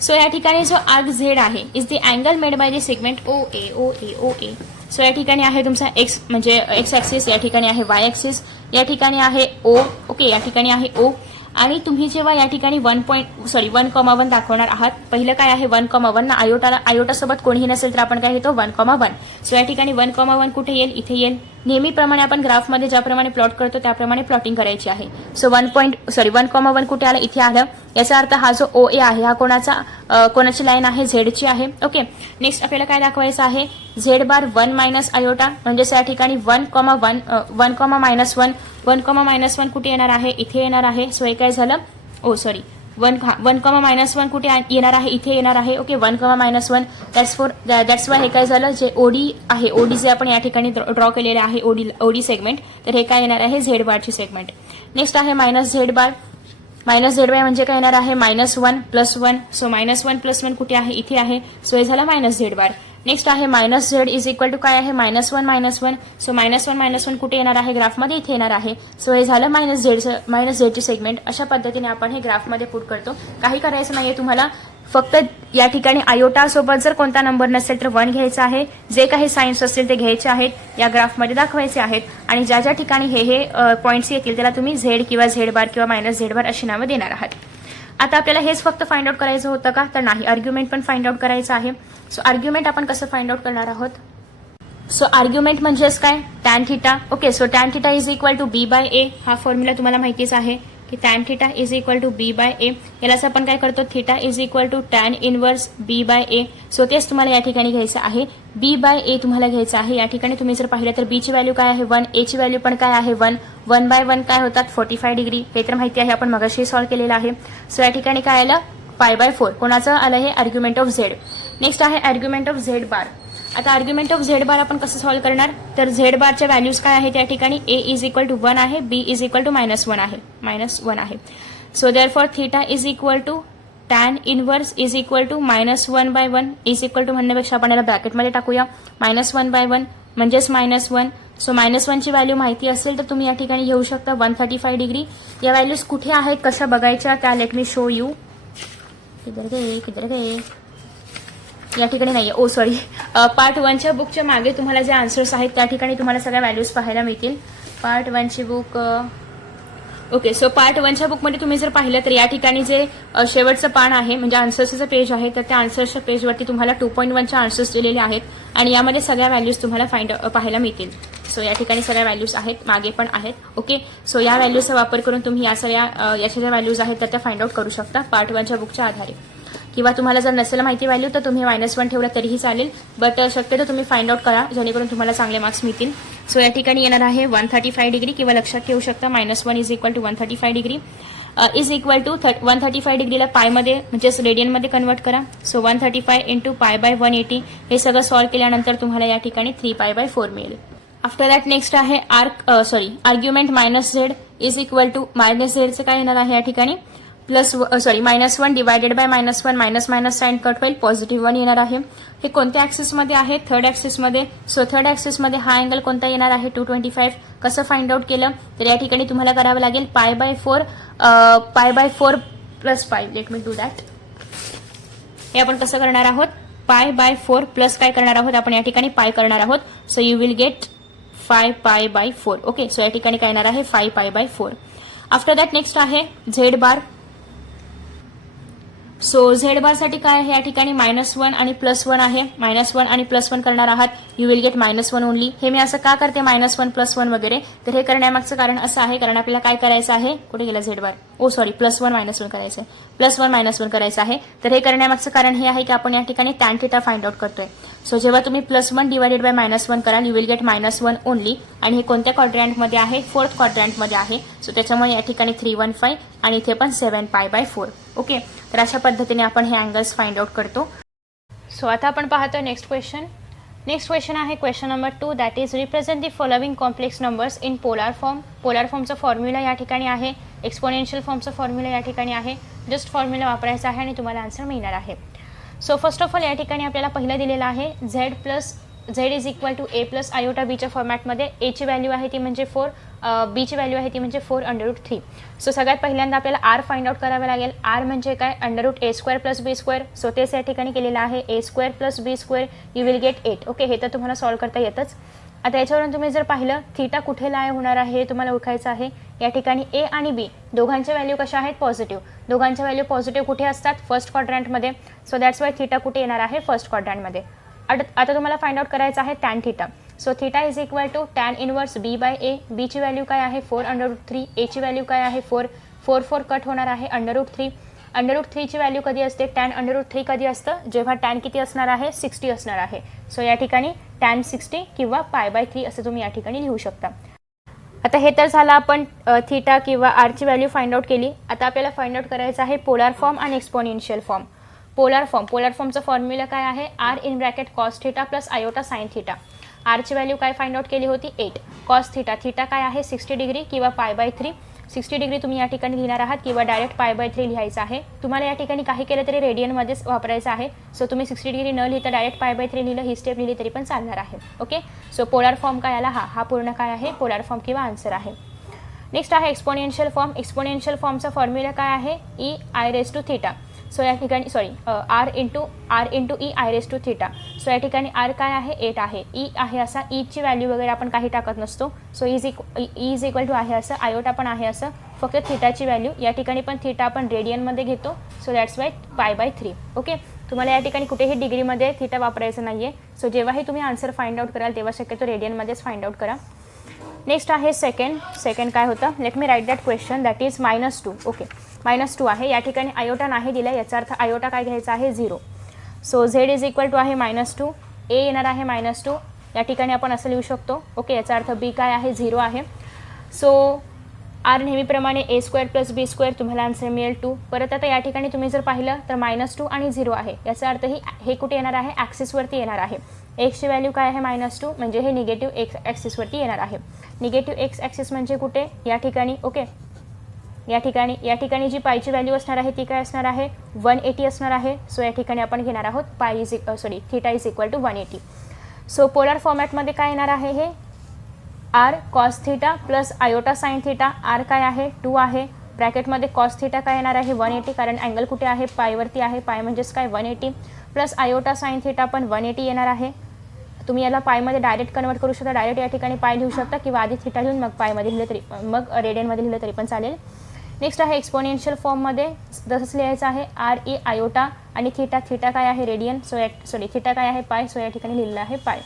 So या ठिकाणी जो आर्क झेड आहे is the angle made by the segment O A O A O A. So या ठिकाणी आहे तुमचा एक्स म्हणजे एक्स ऍक्सिस, या ठिकाणी आहे वाय ऍक्सिस, या ठिकाणी आहे ओ. ओके, या ठिकाणी आहे ओ. आणि तुम्ही जेव्हा या ठिकाणी 1,1 दाखवणार आहात, पहिलं काय आहे 1,1 ना आयोटा सोबत कोणीही नसेल तर आपण काय घेतो 1,1. सो या ठिकाणी 1,1 कुठे येईल? इथे येईल. नेहमीप्रमाणे आपण ग्राफमध्ये ज्याप्रमाणे प्लॉट करतो त्याप्रमाणे प्लॉटिंग करायची आहे. सो 1,1 कुठे आलं? इथे आलं. याचा अर्थ हा जो ओ ए आहे हा कोणाची लाईन आहे? झेडची आहे. ओके. नेक्स्ट आपल्याला काय दाखवायचं आहे? झेड बार 1 मायनस आयोटा म्हणजेच या ठिकाणी 1,-1 कुठे येणार आहे? इथे येणार आहे. सो हे काय झालं? 1,-1 कुठे येणार आहे? इथे येणार आहे. ओके, 1,-1 दॅट्स वाय हे काय झालं? जे ओडी आहे, ओडी जे आपण या ठिकाणी ड्रॉ केलेले आहे ओडी सेगमेंट, तर हे काय येणार आहे? झेड बारची सेगमेंट. नेक्स्ट आहे minus Z bar. Minus Z by म्हणजे काय येणार आहे? -1 + 1. सो -1 + 1 कुठे आहे? इथे आहे. सो हे झालं मायनस झेड बार. नेक्स्ट आहे minus Z is equal to काय आहे? -1 -1. सो -1 कुठे येणार आहे? ग्राफमध्ये इथे येणार आहे. सो हे झालं मायनस झेडची सेगमेंट. अशा पद्धतीने आपण हे ग्राफमध्ये पुट करतो. काही करायचं नाहीये तुम्हाला, फक्त या ठिकाणी आयोटा सोबत जर कोणता नंबर नसेल तर 1 घ्यायचा आहे. जे काही साइन्स असतील ते घ्यायचे आहेत, या ग्राफमध्ये दाखवायचे आहेत. आणि ज्या ज्या ठिकाणी हे पॉईंट्स येतील त्याला तुम्ही झेड किंवा झेड बार किंवा मायनस झेड बार अशी नावं देणार आहात. आता आपल्याला हेच फक्त फाइंड आउट करायचं होतं का? तर नाही, आर्ग्युमेंट पण फाइंड आउट करायचं आहे. सो आर्ग्युमेंट आपण कसं फाइंड आउट करणार आहोत? सो आर्ग्युमेंट म्हणजेच काय? Tan theta. Okay, so tan theta is equal to b by a. हा फॉर्म्युला तुम्हाला माहितीच आहे की tan theta is equal to b by a. यालाच आपण काय करतो? Theta is equal to tan inverse b by a. So तेच तुम्हाला या ठिकाणी घ्यायचं आहे. बी बाय ए तुम्हाला घ्यायचं आहे. या ठिकाणी तुम्ही जर पाहिलं तर बी ची व्हॅल्यू काय आहे? 1. ए ची व्हॅल्यू पण काय आहे? 1. 1/1 काय होतात? 45 डिग्री. हे तर माहिती आहे, आपण मगाशी सॉल्व्ह केलेलं आहे. सो या ठिकाणी काय आलं? 5/4. कोणाचं आलं हे? Argument of Z. नेक्स्ट आहे आर्ग्युमेंट ऑफ झेड बार. आता आर्ग्युमेंट ऑफ झेड बार आपण कसं सॉल्व्ह करणार? तर झेड बारच्या व्हॅल्यूज काय आहेत या ठिकाणी? ए इज इक्वल टू 1 आहे, बी इज इक्वल टू -1 आहे. So therefore theta is equal to tan inverse is equal to -1/1 is equal to म्हणण्यापेक्षा आपण याला ब्रॅकेटमध्ये टाकूया. -1/1 म्हणजेच -1. सो -1 ची व्हॅल्यू माहिती असेल तर तुम्ही या ठिकाणी घेऊ शकता 135 डिग्री. या व्हॅल्यूज कुठे आहेत, कशा बघायच्या त्या लेट मी शो यू. किधर गए? या ठिकाणी नाहीये. सॉरी, पार्ट 1च्या बुकच्या मागे तुम्हाला जे आन्सर्स आहेत त्या ठिकाणी तुम्हाला सगळ्या व्हॅल्यूज पाहायला मिळतील. पार्ट 1ची बुक. ओके, सो पार्ट 1च्या बुकमध्ये तुम्ही जर पाहिलं तर या ठिकाणी जे शेवटचं पान आहे म्हणजे आन्सर्सचं पेज आहे, तर त्या आन्सर्सच्या पेजवरती तुम्हाला 2.1च्या आन्सर्स दिलेले आहेत आणि यामध्ये सगळ्या व्हॅल्यूज तुम्हाला पाहायला मिळतील. सो या ठिकाणी सगळ्या व्हॅल्यूज आहेत, मागे पण आहेत. ओके, सो या व्हॅल्यूजचा वापर करून तुम्ही या सगळ्या याच्या ज्या व्हॅल्यूज आहेत तर त्या फाइंड आउट करू शकता पार्ट 1च्या बुकच्या आधारे. किंवा तुम्हाला जर नसेल माहिती व्हॅल्यू तर तुम्ही -1 ठेवला तरीही चालेल, बट शक्यतो तुम्ही फाइंड आउट करा जेणेकरून तुम्हाला चांगले मार्क्स मिळतील. सो या ठिकाणी येणार आहे 135 डिग्री किंवा लक्षात ठेवू शकता -1 is equal to 135 degree is equal to 135 डिग्रीला पायमध्ये म्हणजेच रेडियनमध्ये कन्वर्ट करा. सो 135 इंटू π/180 हे सगळं सॉल्व्ह केल्यानंतर तुम्हाला या ठिकाणी 3π/4 मिळेल. आफ्टर दॅट नेक्स्ट आहे argument -z is equal to -zचं काय येणार आहे या ठिकाणी -1 divided by -1 minus minus sign cut होईल, +1 येणार आहे. हे कोणत्या ॲक्सिसमध्ये आहे? थर्ड ॲक्सिसमध्ये. सो थर्ड ॲक्सिसमध्ये हा अँगल कोणता येणार आहे? 225. कसं फाइंड आउट केलं? तर या ठिकाणी तुम्हाला करावं लागेल π/4 प्लस पाय. Let me do that. हे आपण कसं करणार आहोत? π/4 प्लस काय करणार आहोत? आपण या ठिकाणी पाय करणार आहोत. So you will get 5π/4. Okay, so या ठिकाणी काय येणार आहे? 5π/4. आफ्टर दॅट नेक्स्ट आहे z bar. So z bar साठी काय आहे? या ठिकाणी -1 आणि +1 आहे. -1 आणि +1 करणार आहात. You will gate -1 only. हे मी असं का करते -1 +1 वगैरे? तर हे करण्यामागचं कारण असं आहे, कारण आपल्याला काय करायचं आहे? कुठे गेला झेड बार? +1 -1 करायचं आहे. +1 -1 करायचं आहे. तर हे करण्यामागचं कारण हे आहे की आपण या ठिकाणी टॅन थिटा फाइंड आउट करतोय. सो जेव्हा तुम्ही +1 डिवायडेड बाय -1 कराल, यू विल गेट -1 ओनली. आणि हे कोणत्या क्वाड्रंटमध्ये आहे? फोर्थ क्वाड्रंटमध्ये आहे. सो त्याच्यामुळे या ठिकाणी 315 आणि इथे पण 7π/4. ओके, तर अशा पद्धतीने आपण हे अँगल्स फाइंड आउट करतो. सो आता आपण पाहतो नेक्स्ट क्वेश्चन. नेक्स्ट क्वेश्चन आहे question number 2, that is represent the following complex numbers in polar form. Polar फॉर्मचा फॉर्म्युला या ठिकाणी आहे. एक्सपोनेन्शियल फॉर्मचा फॉर्म्युला या ठिकाणी आहे. जस्ट फॉर्म्युला वापरायचा आहे आणि तुम्हाला आन्सर मिळणार आहे. सो फर्स्ट ऑफ ऑल या ठिकाणी आपल्याला पहिलं दिलेलं आहे z is equal to a plus iota बीच्या फॉर्मॅटमध्ये. एची व्हॅल्यू आहे ती म्हणजे 4, बीची व्हॅल्यू आहे ती म्हणजे 4√3. सो सगळ्यात पहिल्यांदा आपल्याला आर फाइंड आउट करावं लागेल. आर म्हणजे काय? √a² + b². सो तेच या ठिकाणी केलेलं आहे. a² + b². You will gate 8. Okay, हे तर तुम्हाला सॉल्व्ह करता येतच. आता याच्यावरून तुम्ही जर पाहिलं थीटा कुठे लाय होणार आहे हे तुम्हाला ओळखायचं आहे. या ठिकाणी ए आणि बी दोघांच्या व्हॅल्यू कशा आहेत? पॉझिटिव्ह. दोघांच्या व्हॅल्यू पॉझिटिव्ह कुठे असतात? फर्स्ट क्वाड्रंटमध्ये. सो दॅट्स वाय थीटा कुठे येणार आहे? फर्स्ट क्वाड्रंटमध्ये. आता तुम्हाला फाइंड आउट करायचं आहे tan theta. So theta is equal to tan inverse b/a. बीची व्हॅल्यू काय आहे? 4√3. एची व्हॅल्यू काय आहे? 4 कट होणार आहे √3. √3ची व्हॅल्यू कधी असते? टॅन √3 कधी असतं? जेव्हा टॅन किती असणार आहे? 60 असणार आहे. सो या ठिकाणी टॅन 60 किंवा π/3 असं तुम्ही या ठिकाणी लिहू शकता. आता हे तर झालं, आपण थीटा किंवा आरची व्हॅल्यू फाइंड आउट केली. आता आपल्याला फाइंड आउट करायचं आहे पोलार फॉर्म आणि एक्सपोनेन्शियल फॉर्म. पोलार फॉर्मचा फॉर्म्युला काय आहे? r इन bracket cos θ plus iota sine theta. आरची व्हॅल्यू काय फाइंड आउट केली होती? 8. cos θ, थिटा काय आहे? 60 डिग्री किंवा π/3. 60 डिग्री तुम्ही या ठिकाणी लिहिणार आहात किंवा डायरेक्ट π/3 लिहायचं आहे. तुम्हाला या ठिकाणी काही केलं तरी रेडियनमध्येच वापरायचं आहे. सो तुम्ही 60 डिग्री न लिहिता डायरेक्ट π/3 लिहिलं, ही स्टेप लिहिली तरी पण चालणार आहे. ओके, सो पोलार फॉर्म काय आला? हा पूर्ण काय आहे? पोलार फॉर्म किंवा आन्सर आहे. नेक्स्ट आहे एक्सपोनेन्शियल फॉर्म. एक्सपोनेन्शियल फॉर्मचा फॉर्म्युला काय आहे? e⁻θ. सो या ठिकाणी r इंटू e⁻θ. सो या ठिकाणी r काय आहे? 8 आहे. ई आहे असा, ईची व्हॅल्यू वगैरे आपण काही टाकत नसतो. सो इज इक्वल टू आहे असं, आयोटा पण आहे असं, फक्त थिटाची व्हॅल्यू. या ठिकाणी पण थिटा आपण रेडियनमध्ये घेतो. So that's Y π/3. ओके, तुम्हाला या ठिकाणी कुठेही डिग्रीमध्ये थिटा वापरायचं नाही आहे. सो जेव्हाही तुम्ही आन्सर फाइंड आउट कराल तेव्हा शक्यतो रेडियनमध्येच फाइंड आउट करा. नेक्स्ट आहे सेकंड काय होतं? Let me write that question. That is -2. Okay, -2 आहे. या ठिकाणी आयोटा नाही दिला, याचा अर्थ आयोटा काय घ्यायचा आहे? 0. So z is equal to आहे -2. ए येणार आहे -2. या ठिकाणी आपण असं लिहू शकतो. ओके, याचा अर्थ बी काय आहे? 0 आहे. सो आर नेहमीप्रमाणे a² + b² तुम्हाला आन्सर मिळेल 2. परत आता या ठिकाणी तुम्ही जर पाहिलं तर -2 आणि 0 आहे. याचा अर्थ हे कुठे येणार आहे? ॲक्सिसवरती येणार आहे. एक्सची व्हॅल्यू काय आहे? -2 म्हणजे हे निगेटिव्ह एक्स ॲक्सिसवरती येणार आहे. निगेटिव्ह एक्स ॲक्सिस म्हणजे कुठे? या ठिकाणी. ओके, या ठिकाणी जी पायची व्हॅल्यू असणार आहे ती काय असणार आहे? 180 असणार आहे. सो या ठिकाणी आपण घेणार आहोत theta is equal to 180. So polar फॉर्मॅटमध्ये काय येणार आहे? हे r cos θ plus iota sine theta. r काय आहे? 2 आहे. ब्रॅकेटमध्ये cos θ काय येणार आहे? 180, कारण अँगल कुठे आहे? पायवरती आहे. पाय म्हणजेच काय? 180 प्लस आयोटा साइन थिटा पण 180 येणार आहे. तुम्ही याला पायमध्ये डायरेक्ट कन्वर्ट करू शकता. डायरेक्ट या ठिकाणी पाय लिहू शकता किंवा आधी थिटा लिहून मग पायमध्ये लिहिलं तरी, मग रेडियनमध्ये लिहिलं तरी पण चालेल. नेक्स्ट आहे एक्सपोनेन्शियल फॉर्ममध्ये जसंच लिहायचं आहे r आयोटा आणि थिटा काय आहे? रेडियन. थिटा काय आहे? पाय. सो या ठिकाणी लिहिलेलं आहे pi.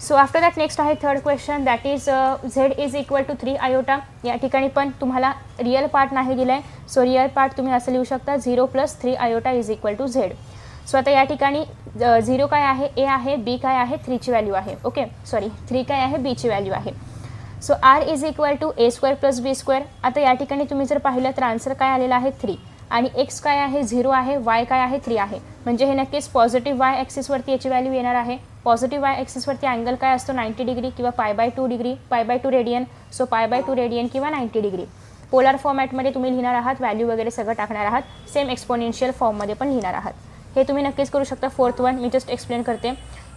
So after that next आहे third question. That is z is equal to 3 iota. या ठिकाणी पण तुम्हाला रिअल पार्ट नाही दिला आहे. सो रिअल पार्ट तुम्ही असं लिहू शकता 0 + 3 iota is equal to z. So आता या ठिकाणी 0 काय आहे? ए आहे. बी काय आहे? 3ची व्हॅल्यू आहे. ओके, 3 काय आहे? बीची व्हॅल्यू आहे. So r is equal to a² + b². आता या ठिकाणी तुम्ही जर पाहिलं तर आन्सर काय आलेला आहे? 3. आणि x काय आहे? 0 आहे. y काय आहे? 3 आहे. म्हणजे हे नक्कीच पॉझिटिव्ह y ॲक्सिसवरती याची व्हॅल्यू येणार आहे. पॉझिटिव्ह y ॲक्सिसवरती अँगल काय असतो? 90 डिग्री किंवा π/2 डिग्री, π/2 रेडियन. सो π/2 रेडियन किंवा 90 डिग्री. पोलार फॉर्मॅटमध्ये तुम्ही लिहिणार आहात, व्हॅल्यू वगैरे सगळं टाकणार आहात, सेम एक्सपोनेन्शियल फॉर्ममध्ये पण लिहिणार आहात. हे तुम्ही नक्कीच करू शकता. फोर्थ वन मी जस्ट एक्सप्लेन करते.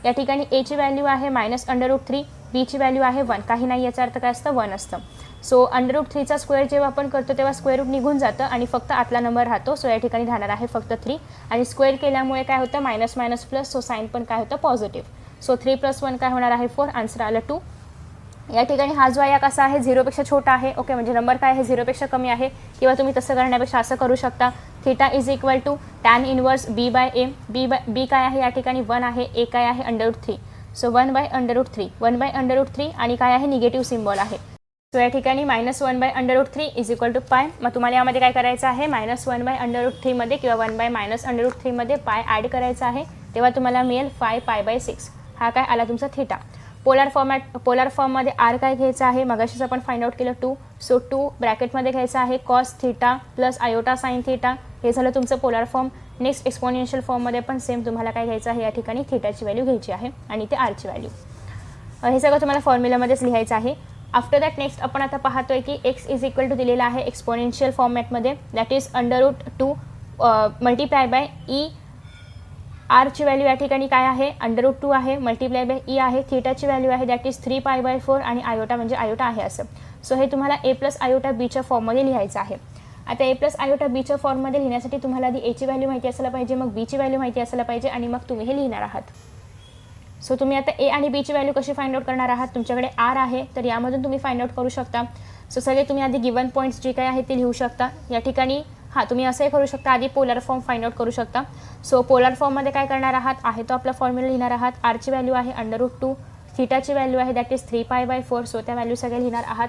या ठिकाणी एची व्हॅल्यू आहे -√3, बीची व्हॅल्यू आहे 1, काही नाही याचा अर्थ काय असतं 1 असतं. सो √3चा स्क्वेअर जेव्हा आपण करतो तेव्हा स्क्वेअर रूट निघून जातं आणि फक्त आतला नंबर राहतो. सो या ठिकाणी राहणार आहे फक्त 3 आणि स्क्वेअर केल्यामुळे काय होतं minus minus plus, so sign पण काय होतं पॉझिटिव्ह. सो 3 + 1 काय होणार आहे 4, आन्सर आलं 2. या ठिकाणी हा जो आहे कसा आहे 0पेक्षा छोटा आहे. ओके, म्हणजे नंबर काय आहे 0पेक्षा कमी आहे. किंवा तुम्ही तसं करण्यापेक्षा असं करू शकता, theta = tan inverse b/a. B काय आहे या ठिकाणी 1 आहे, ए काय आहे √3. सो 1/√3, 1/√3 आणि काय आहे निगेटिव्ह सिम्बॉल आहे. सो या ठिकाणी -1/√3 = पाय. मग तुम्हाला यामध्ये काय करायचं आहे -1/√3 मध्ये किंवा 1/-√3 मध्ये पाय ॲड करायचा आहे. तेव्हा तुम्हाला मिळेल 5π/6. हा काय आला तुमचा थीटा. पोलार फॉर्ममध्ये आर काय घ्यायचं आहे, मगाशीच आपण फाइंड आउट केलं 2. सो 2 ब्रॅकेटमध्ये घ्यायचं आहे cos theta plus iota sine theta. हे झालं तुमचं पोलार फॉर्म. नेक्स्ट एक्सपोनेन्शियल फॉर्ममध्ये पण सेम तुम्हाला काय घ्यायचं आहे, या ठिकाणी थीटाची व्हॅल्यू घ्यायची आहे आणि ते आरची व्हॅल्यू. हे सगळं तुम्हाला फॉर्म्युलामध्येच लिहायचं आहे. आफ्टर दॅट नेक्स्ट आपण आता पाहतोय की x = दिलेला आहे एक्सपोनेन्शियल फॉर्मॅटमध्ये, that is √2 × e. Archi value या ठिकाणी काय आहे √2 आहे, × e आहे. थीटाची व्हॅल्यू आहे दॅट इज 3π/4 आणि आयोटा म्हणजे आयोटा आहे असं. सो हे तुम्हाला a + आयोटा बीच्या फॉर्ममध्ये लिहायचं आहे. आता a + आयोटा बीच्या फॉर्ममध्ये लिहिण्यासाठी तुम्हाला आधी एची व्हॅल्यू माहिती असायला पाहिजे, मग बीची व्हॅल्यू माहिती असायला पाहिजे आणि मग तुम्ही हे लिहिणार आहात. सो तुम्ही आता ए आणि बीची व्हॅल्यू कशी फाइंड आउट करणार आहात, तुमच्याकडे आर आहे तर यामधून तुम्ही फाइंड आउट करू शकता. सो सगळे तुम्ही आधी गिवन पॉईंट्स जे काय आहे ते लिहू शकता. या ठिकाणी तुम्ही असंही करू शकता, आधी पोलर फॉर्म फाइंड आउट करू शकता. सो पोलर फॉर्ममध्ये काय करणार आहात आहे तो आपला फॉर्म्युला लिहिणार आहात. आरची व्हॅल्यू आहे √2, थीटाची व्हॅल्यू आहे दॅट इज 3π/4. सो त्या व्हॅल्यू सगळ्या लिहिणार आहात.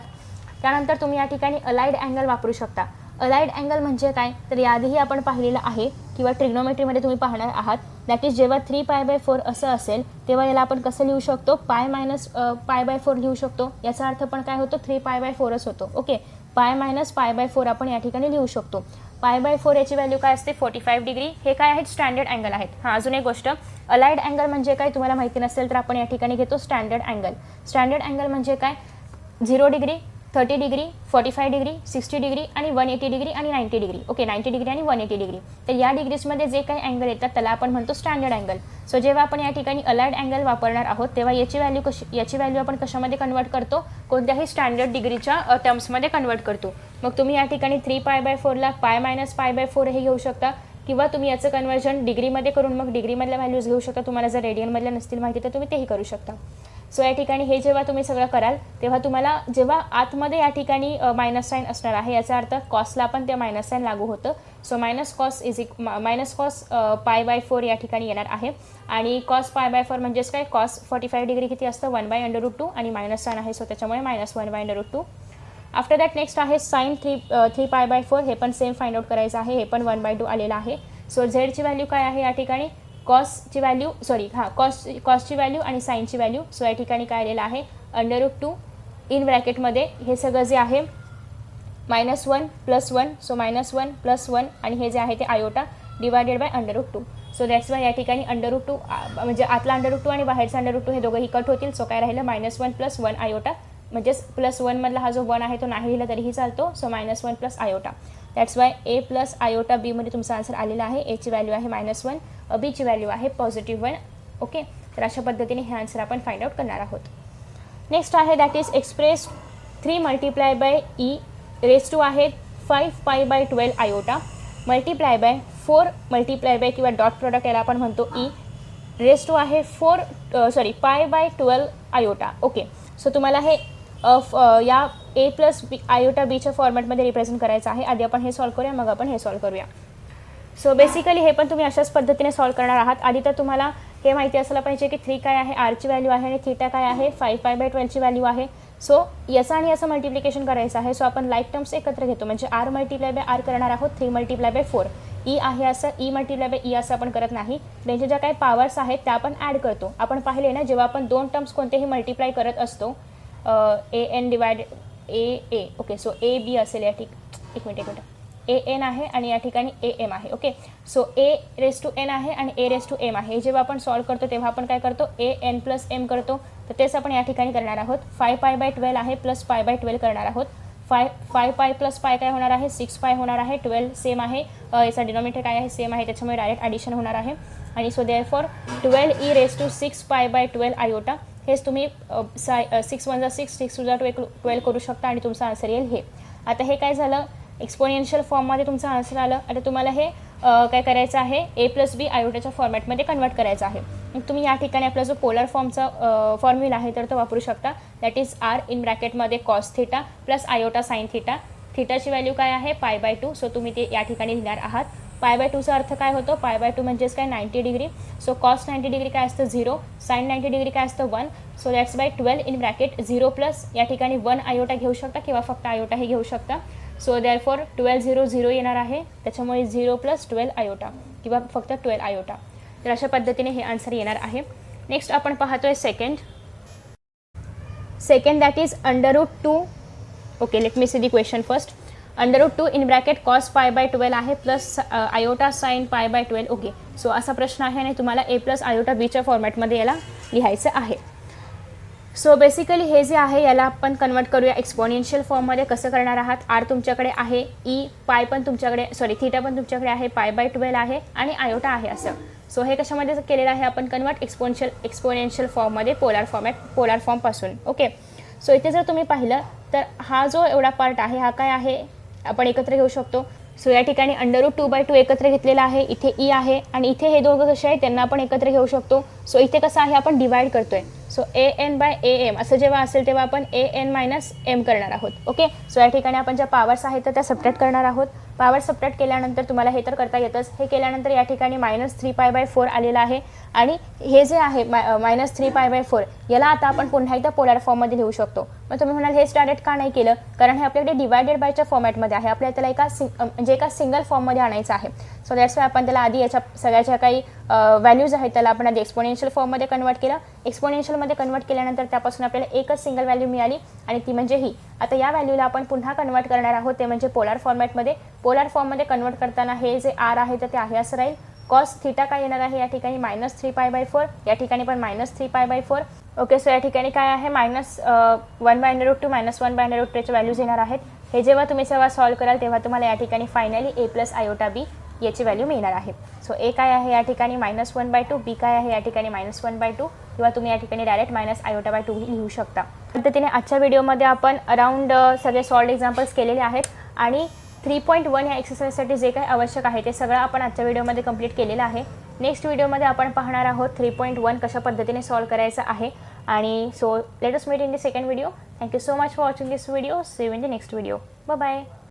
त्यानंतर तुम्ही या ठिकाणी अलाइड अँगल वापरू शकता. अलाइड अँगल म्हणजे काय तर याआधीही आपण पाहिलेलं आहे किंवा ट्रिग्नोमेट्रीमध्ये तुम्ही पाहणार आहात. दॅट इज जेव्हा 3π/4 असं असेल तेव्हा याला आपण कसं लिहू शकतो π-π/4 लिहू शकतो. याचा अर्थ पण काय होतो 3π/4च होतो. ओके, π-π/4 आपण या ठिकाणी लिहू शकतो. π/4 याची व्हॅल्यू काय असते 45 डिग्री. हे काय आहेत स्टँडर्ड अँगल आहेत. अजून एक गोष्ट, अलाइड अँगल म्हणजे काय तुम्हाला माहिती नसेल तर आपण या ठिकाणी घेतो स्टँडर्ड अँगल. स्टँडर्ड अँगल म्हणजे काय 0 डिग्री, 30 डिग्री, 45 डिग्री, 60 डिग्री आणि 180 डिग्री आणि 90 डिग्री. ओके, 90 डिग्री आणि 180 डिग्री. तर या डिग्रीजमध्ये जे काही अँगल येतात त्याला आपण म्हणतो स्टँडर्ड अँगल. सो जेव्हा आपण या ठिकाणी अलाइड अँगल वापरणार आहोत तेव्हा याची व्हॅल्यू आपण कशामध्ये कन्वर्ट करतो, कोणत्याही स्टँडर्ड डिग्रीच्या टर्म्समध्ये कन्वर्ट करतो. मग तुम्ही या ठिकाणी 3π/4ला π-π/4 हे घेऊ शकता किंवा तुम्ही याचं कन्वर्जन डिग्रीमध्ये करून मग डिग्रीमधल्या व्हॅल्यूज घेऊ शकता. तुम्हाला जर रेडियनमधल्या नसतील माहिती तर तुम्ही तेही करू शकता. सो या ठिकाणी हे जेव्हा तुम्ही सगळं कराल तेव्हा तुम्हाला जेव्हा आतमध्ये या ठिकाणी मायनस साईन असणार आहे याचा अर्थ कॉसला पण ते मायनस साईन लागू होतं. सो -cos π/4 या ठिकाणी येणार आहे आणि cos π/4 म्हणजेच काय cos 45 डिग्री किती असतं 1/√2 आणि मायनस साईन आहे सो त्याच्यामुळे -1/√2. आफ्टर दॅट नेक्स्ट आहे साईन 3π/4. हे पण सेम फाइंड आउट करायचं आहे. हे पण 1/2 आलेलं आहे. सो झेडची व्हॅल्यू काय आहे या ठिकाणी कॉसची व्हॅल्यू कॉसची व्हॅल्यू आणि साईनची व्हॅल्यू. सो या ठिकाणी काय आलेलं आहे √2 इन ब्रॅकेटमध्ये हे सगळं जे आहे -1 + 1. सो -1 + 1 आणि हे जे आहे ते आयोटा /√2. सो दॅट्स वाय या ठिकाणी √2 म्हणजे आतला √2 आणि बाहेरचा √2 हे दोघंही कट होतील. सो काय राहिलं -1 + 1 आयोटा, म्हणजेच +1 मधला हा जो 1 आहे तो नाही लिहिला तरीही चालतो. So -1 + iota. That's why A + iota बीमध्ये तुमचा आन्सर आलेला आहे. एची व्हॅल्यू आहे -1, बीची व्हॅल्यू आहे +1. ओके, तर अशा पद्धतीने हे आन्सर आपण फाइंड आउट करणार आहोत. नेक्स्ट आहे that is express 3 × e raise to आहे 5π/12 आयोटा × 4 × किंवा डॉट प्रोडक्ट याला आपण म्हणतो e रेज टू आहे π/12 आयोटा. ओके, सो तुम्हाला हे या a + b आयोटा बीच्या फॉर्मॅटमध्ये रिप्रेझेंट करायचं आहे. आधी आपण हे सॉल्व करूया, मग आपण हे सॉल्व करूया. सो बेसिकली हे पण तुम्ही अशाच पद्धतीने सॉल्व करणार आहात. आधी तर तुम्हाला हे माहिती असायला पाहिजे की 3 काय आहे, आरची व्हॅल्यू आहे आणि थीटा काय आहे 5π/12ची व्हॅल्यू आहे. सो याचं आणि याचं मल्टिप्लिकेशन करायचं आहे. सो आपण लाईक टर्म्स एकत्र घेतो म्हणजे r × r करणार आहोत 3 × 4. ई आहे असं e × e असं आपण करत नाही. त्यांच्या ज्या काही पॉवर्स आहेत त्या आपण ॲड करतो. आपण पाहिले ना जेव्हा आपण 2 टर्म्स कोणतेही मल्टिप्लाय करत असतो an / a. Okay, so A B असेल या एक मिनिट an आहे आणि या ठिकाणी am आहे. ओके, सो a⁻n आहे आणि a⁻m आहे. जेव्हा आपण सॉल्व करतो तेव्हा आपण काय करतो an + m करतो. तर तेच आपण या ठिकाणी करणार आहोत. 5π/12 आहे +π/12 करणार आहोत. फाय पाय प्लस पाय काय होणार आहे 6 पाय होणार आहे. 12 सेम आहे, याचा डिनॉमिनेटर काय आहे सेम आहे, त्याच्यामुळे डायरेक्ट ॲडिशन होणार आहे. आणि so therefore 12e⁻6 pi by 12 iota. हेच तुम्ही 6 × 6 6 × 12 करू शकता आणि तुमचा आन्सर येईल हे. आता हे काय झालं, एक्सपोनेन्शियल फॉर्ममध्ये तुमचं आन्सर आलं. आता तुम्हाला हे काय करायचं आहे, a+b आयोटाच्या फॉर्मॅटमध्ये कन्वर्ट करायचं आहे. मग तुम्ही या ठिकाणी आपला जो पोलर फॉर्मचा फॉर्म्युला आहे तर तो वापरू शकता. दॅट इज r इन ब्रॅकेटमध्ये cos θ प्लस आयोटा साइन θ. थिटाची व्हॅल्यू काय आहे π/2. सो तुम्ही ते या ठिकाणी लिहिणार आहात. π/2चा अर्थ काय होतो, π/2 म्हणजेच काय 90 डिग्री. सो cos 90 डिग्री काय असतं 0, साइन 90 डिग्री काय असतं 1. So that's by 12 in bracket 0 plus या ठिकाणी 1 आयोटा घेऊ शकता किंवा फक्त आयोटा हे घेऊ शकता. सो देअरफॉर 12 0 0 येणार आहे, त्याच्यामुळे 0 + 12 आयोटा किंवा फक्त 12 आयोटा. तर अशा पद्धतीने हे आन्सर येणार आहे. नेक्स्ट आपण पाहतोय second that is √2. Okay, let me see the question first. √2 in bracket cos π/12 आहे प्लस आयोटा साइन π/12. ओके, सो असा प्रश्न आहे आणि तुम्हाला a + आयोटा बीच्या फॉर्मॅटमध्ये याला लिहायचं आहे. सो बेसिकली हे जे आहे याला आपण कन्वर्ट करूया एक्सपोनेन्शियल फॉर्ममध्ये. कसं करणार आहात, आर तुमच्याकडे आहे, पाय पण तुमच्याकडे थिटा पण तुमच्याकडे आहे, π/12 आहे आणि आयोटा आहे असं. सो हे कशामध्ये केलेलं आहे आपण कन्वर्ट एक्सपोनेन्शियल फॉर्ममध्ये पोलार फॉर्मपासून. ओके, सो इथे जर तुम्ही पाहिलं तर हा जो एवढा पार्ट आहे हा काय आहे आपण एकत्र घेऊ शकतो. सो या ठिकाणी √2/2 एकत्र घेतलेला आहे, इथे ई आहे आणि इथे हे दोघं कसे आहेत त्यांना आपण एकत्र घेऊ शकतो. सो इथे कसं आहे आपण डिवाइड करतोय. सो an/am असं जेव्हा असेल तेव्हा आपण an - m करणार आहोत. ओके, सो या ठिकाणी आपण ज्या पॉवर्स आहेत तर त्या सबट्रॅक्ट करणार आहोत. पॉवर सबट्रॅक्ट केल्यानंतर तुम्हाला हे तर करता येतच. हे केल्यानंतर या ठिकाणी -3π/4 आलेलं आहे आणि हे जे आहे -3π/4 याला आता आपण पुन्हा एकदा पोलर फॉर्ममध्ये लिहू शकतो. मग तुम्ही म्हणाल हेच डायरेक्ट का नाही केलं, कारण हे आपल्याकडे डिवायडेड बायच्या फॉर्मॅटमध्ये आहे, आपल्याला त्याला एका सिंगल फॉर्ममध्ये आणायचं आहे. सो दॅट्स वाय आपण त्याला आधी याच्या सगळ्याच्या काही व्हॅल्यूज आहेत त्याला आपण आधी एक्सपोनेन्शियल फॉर्ममध्ये कन्वर्ट केलं. एक्सपोनेन्शियलमध्ये कन्वर्ट केल्यानंतर त्यापासून आपल्याला एकच सिंगल व्हॅल्यू मिळाली आणि ती म्हणजे ही. आता या व्हॅल्यूला आपण पुन्हा कन्वर्ट करणार आहोत, ते म्हणजे पोलर फॉर्मॅटमध्ये. पोलर फॉर्ममध्ये कन्वर्ट करताना हे जे आर आहे तर ते आहे असं राहील. cos θ काय येणार आहे या ठिकाणी -3π/4, या ठिकाणी पण -3π/4. ओके, सो या ठिकाणी काय आहे -1/√2 -1/√2च्या व्हॅल्यूज येणार आहेत. हे जेव्हा तुम्ही सॉल्व्ह कराल तेव्हा तुम्हाला या ठिकाणी फायनली a + आयोटा b याची व्हॅल्यू मिळणार आहे. सो a काय आहे या ठिकाणी -1/2, b काय आहे या ठिकाणी -1/2 किंवा तुम्ही या ठिकाणी डायरेक्ट -आयोटा/2 लिहू शकता. पद्धतीने आजच्या व्हिडिओमध्ये आपण अराउंड सगळे सॉल्व्ड एक्झाम्पल्स केलेले आहेत आणि 3.1 या एक्सरसाइजसाठी जे काही आवश्यक आहे ते सगळं आपण आजच्या व्हिडिओमध्ये कंप्लीट केलेलं आहे. नेक्स्ट व्हिडिओमध्ये आपण पाहणार आहोत 3.1 कशा पद्धतीने सॉल्व्ह करायचं आहे. आणि so let us meet in the second video. Thank you so much for watching this video. See you in the next video. Bye bye.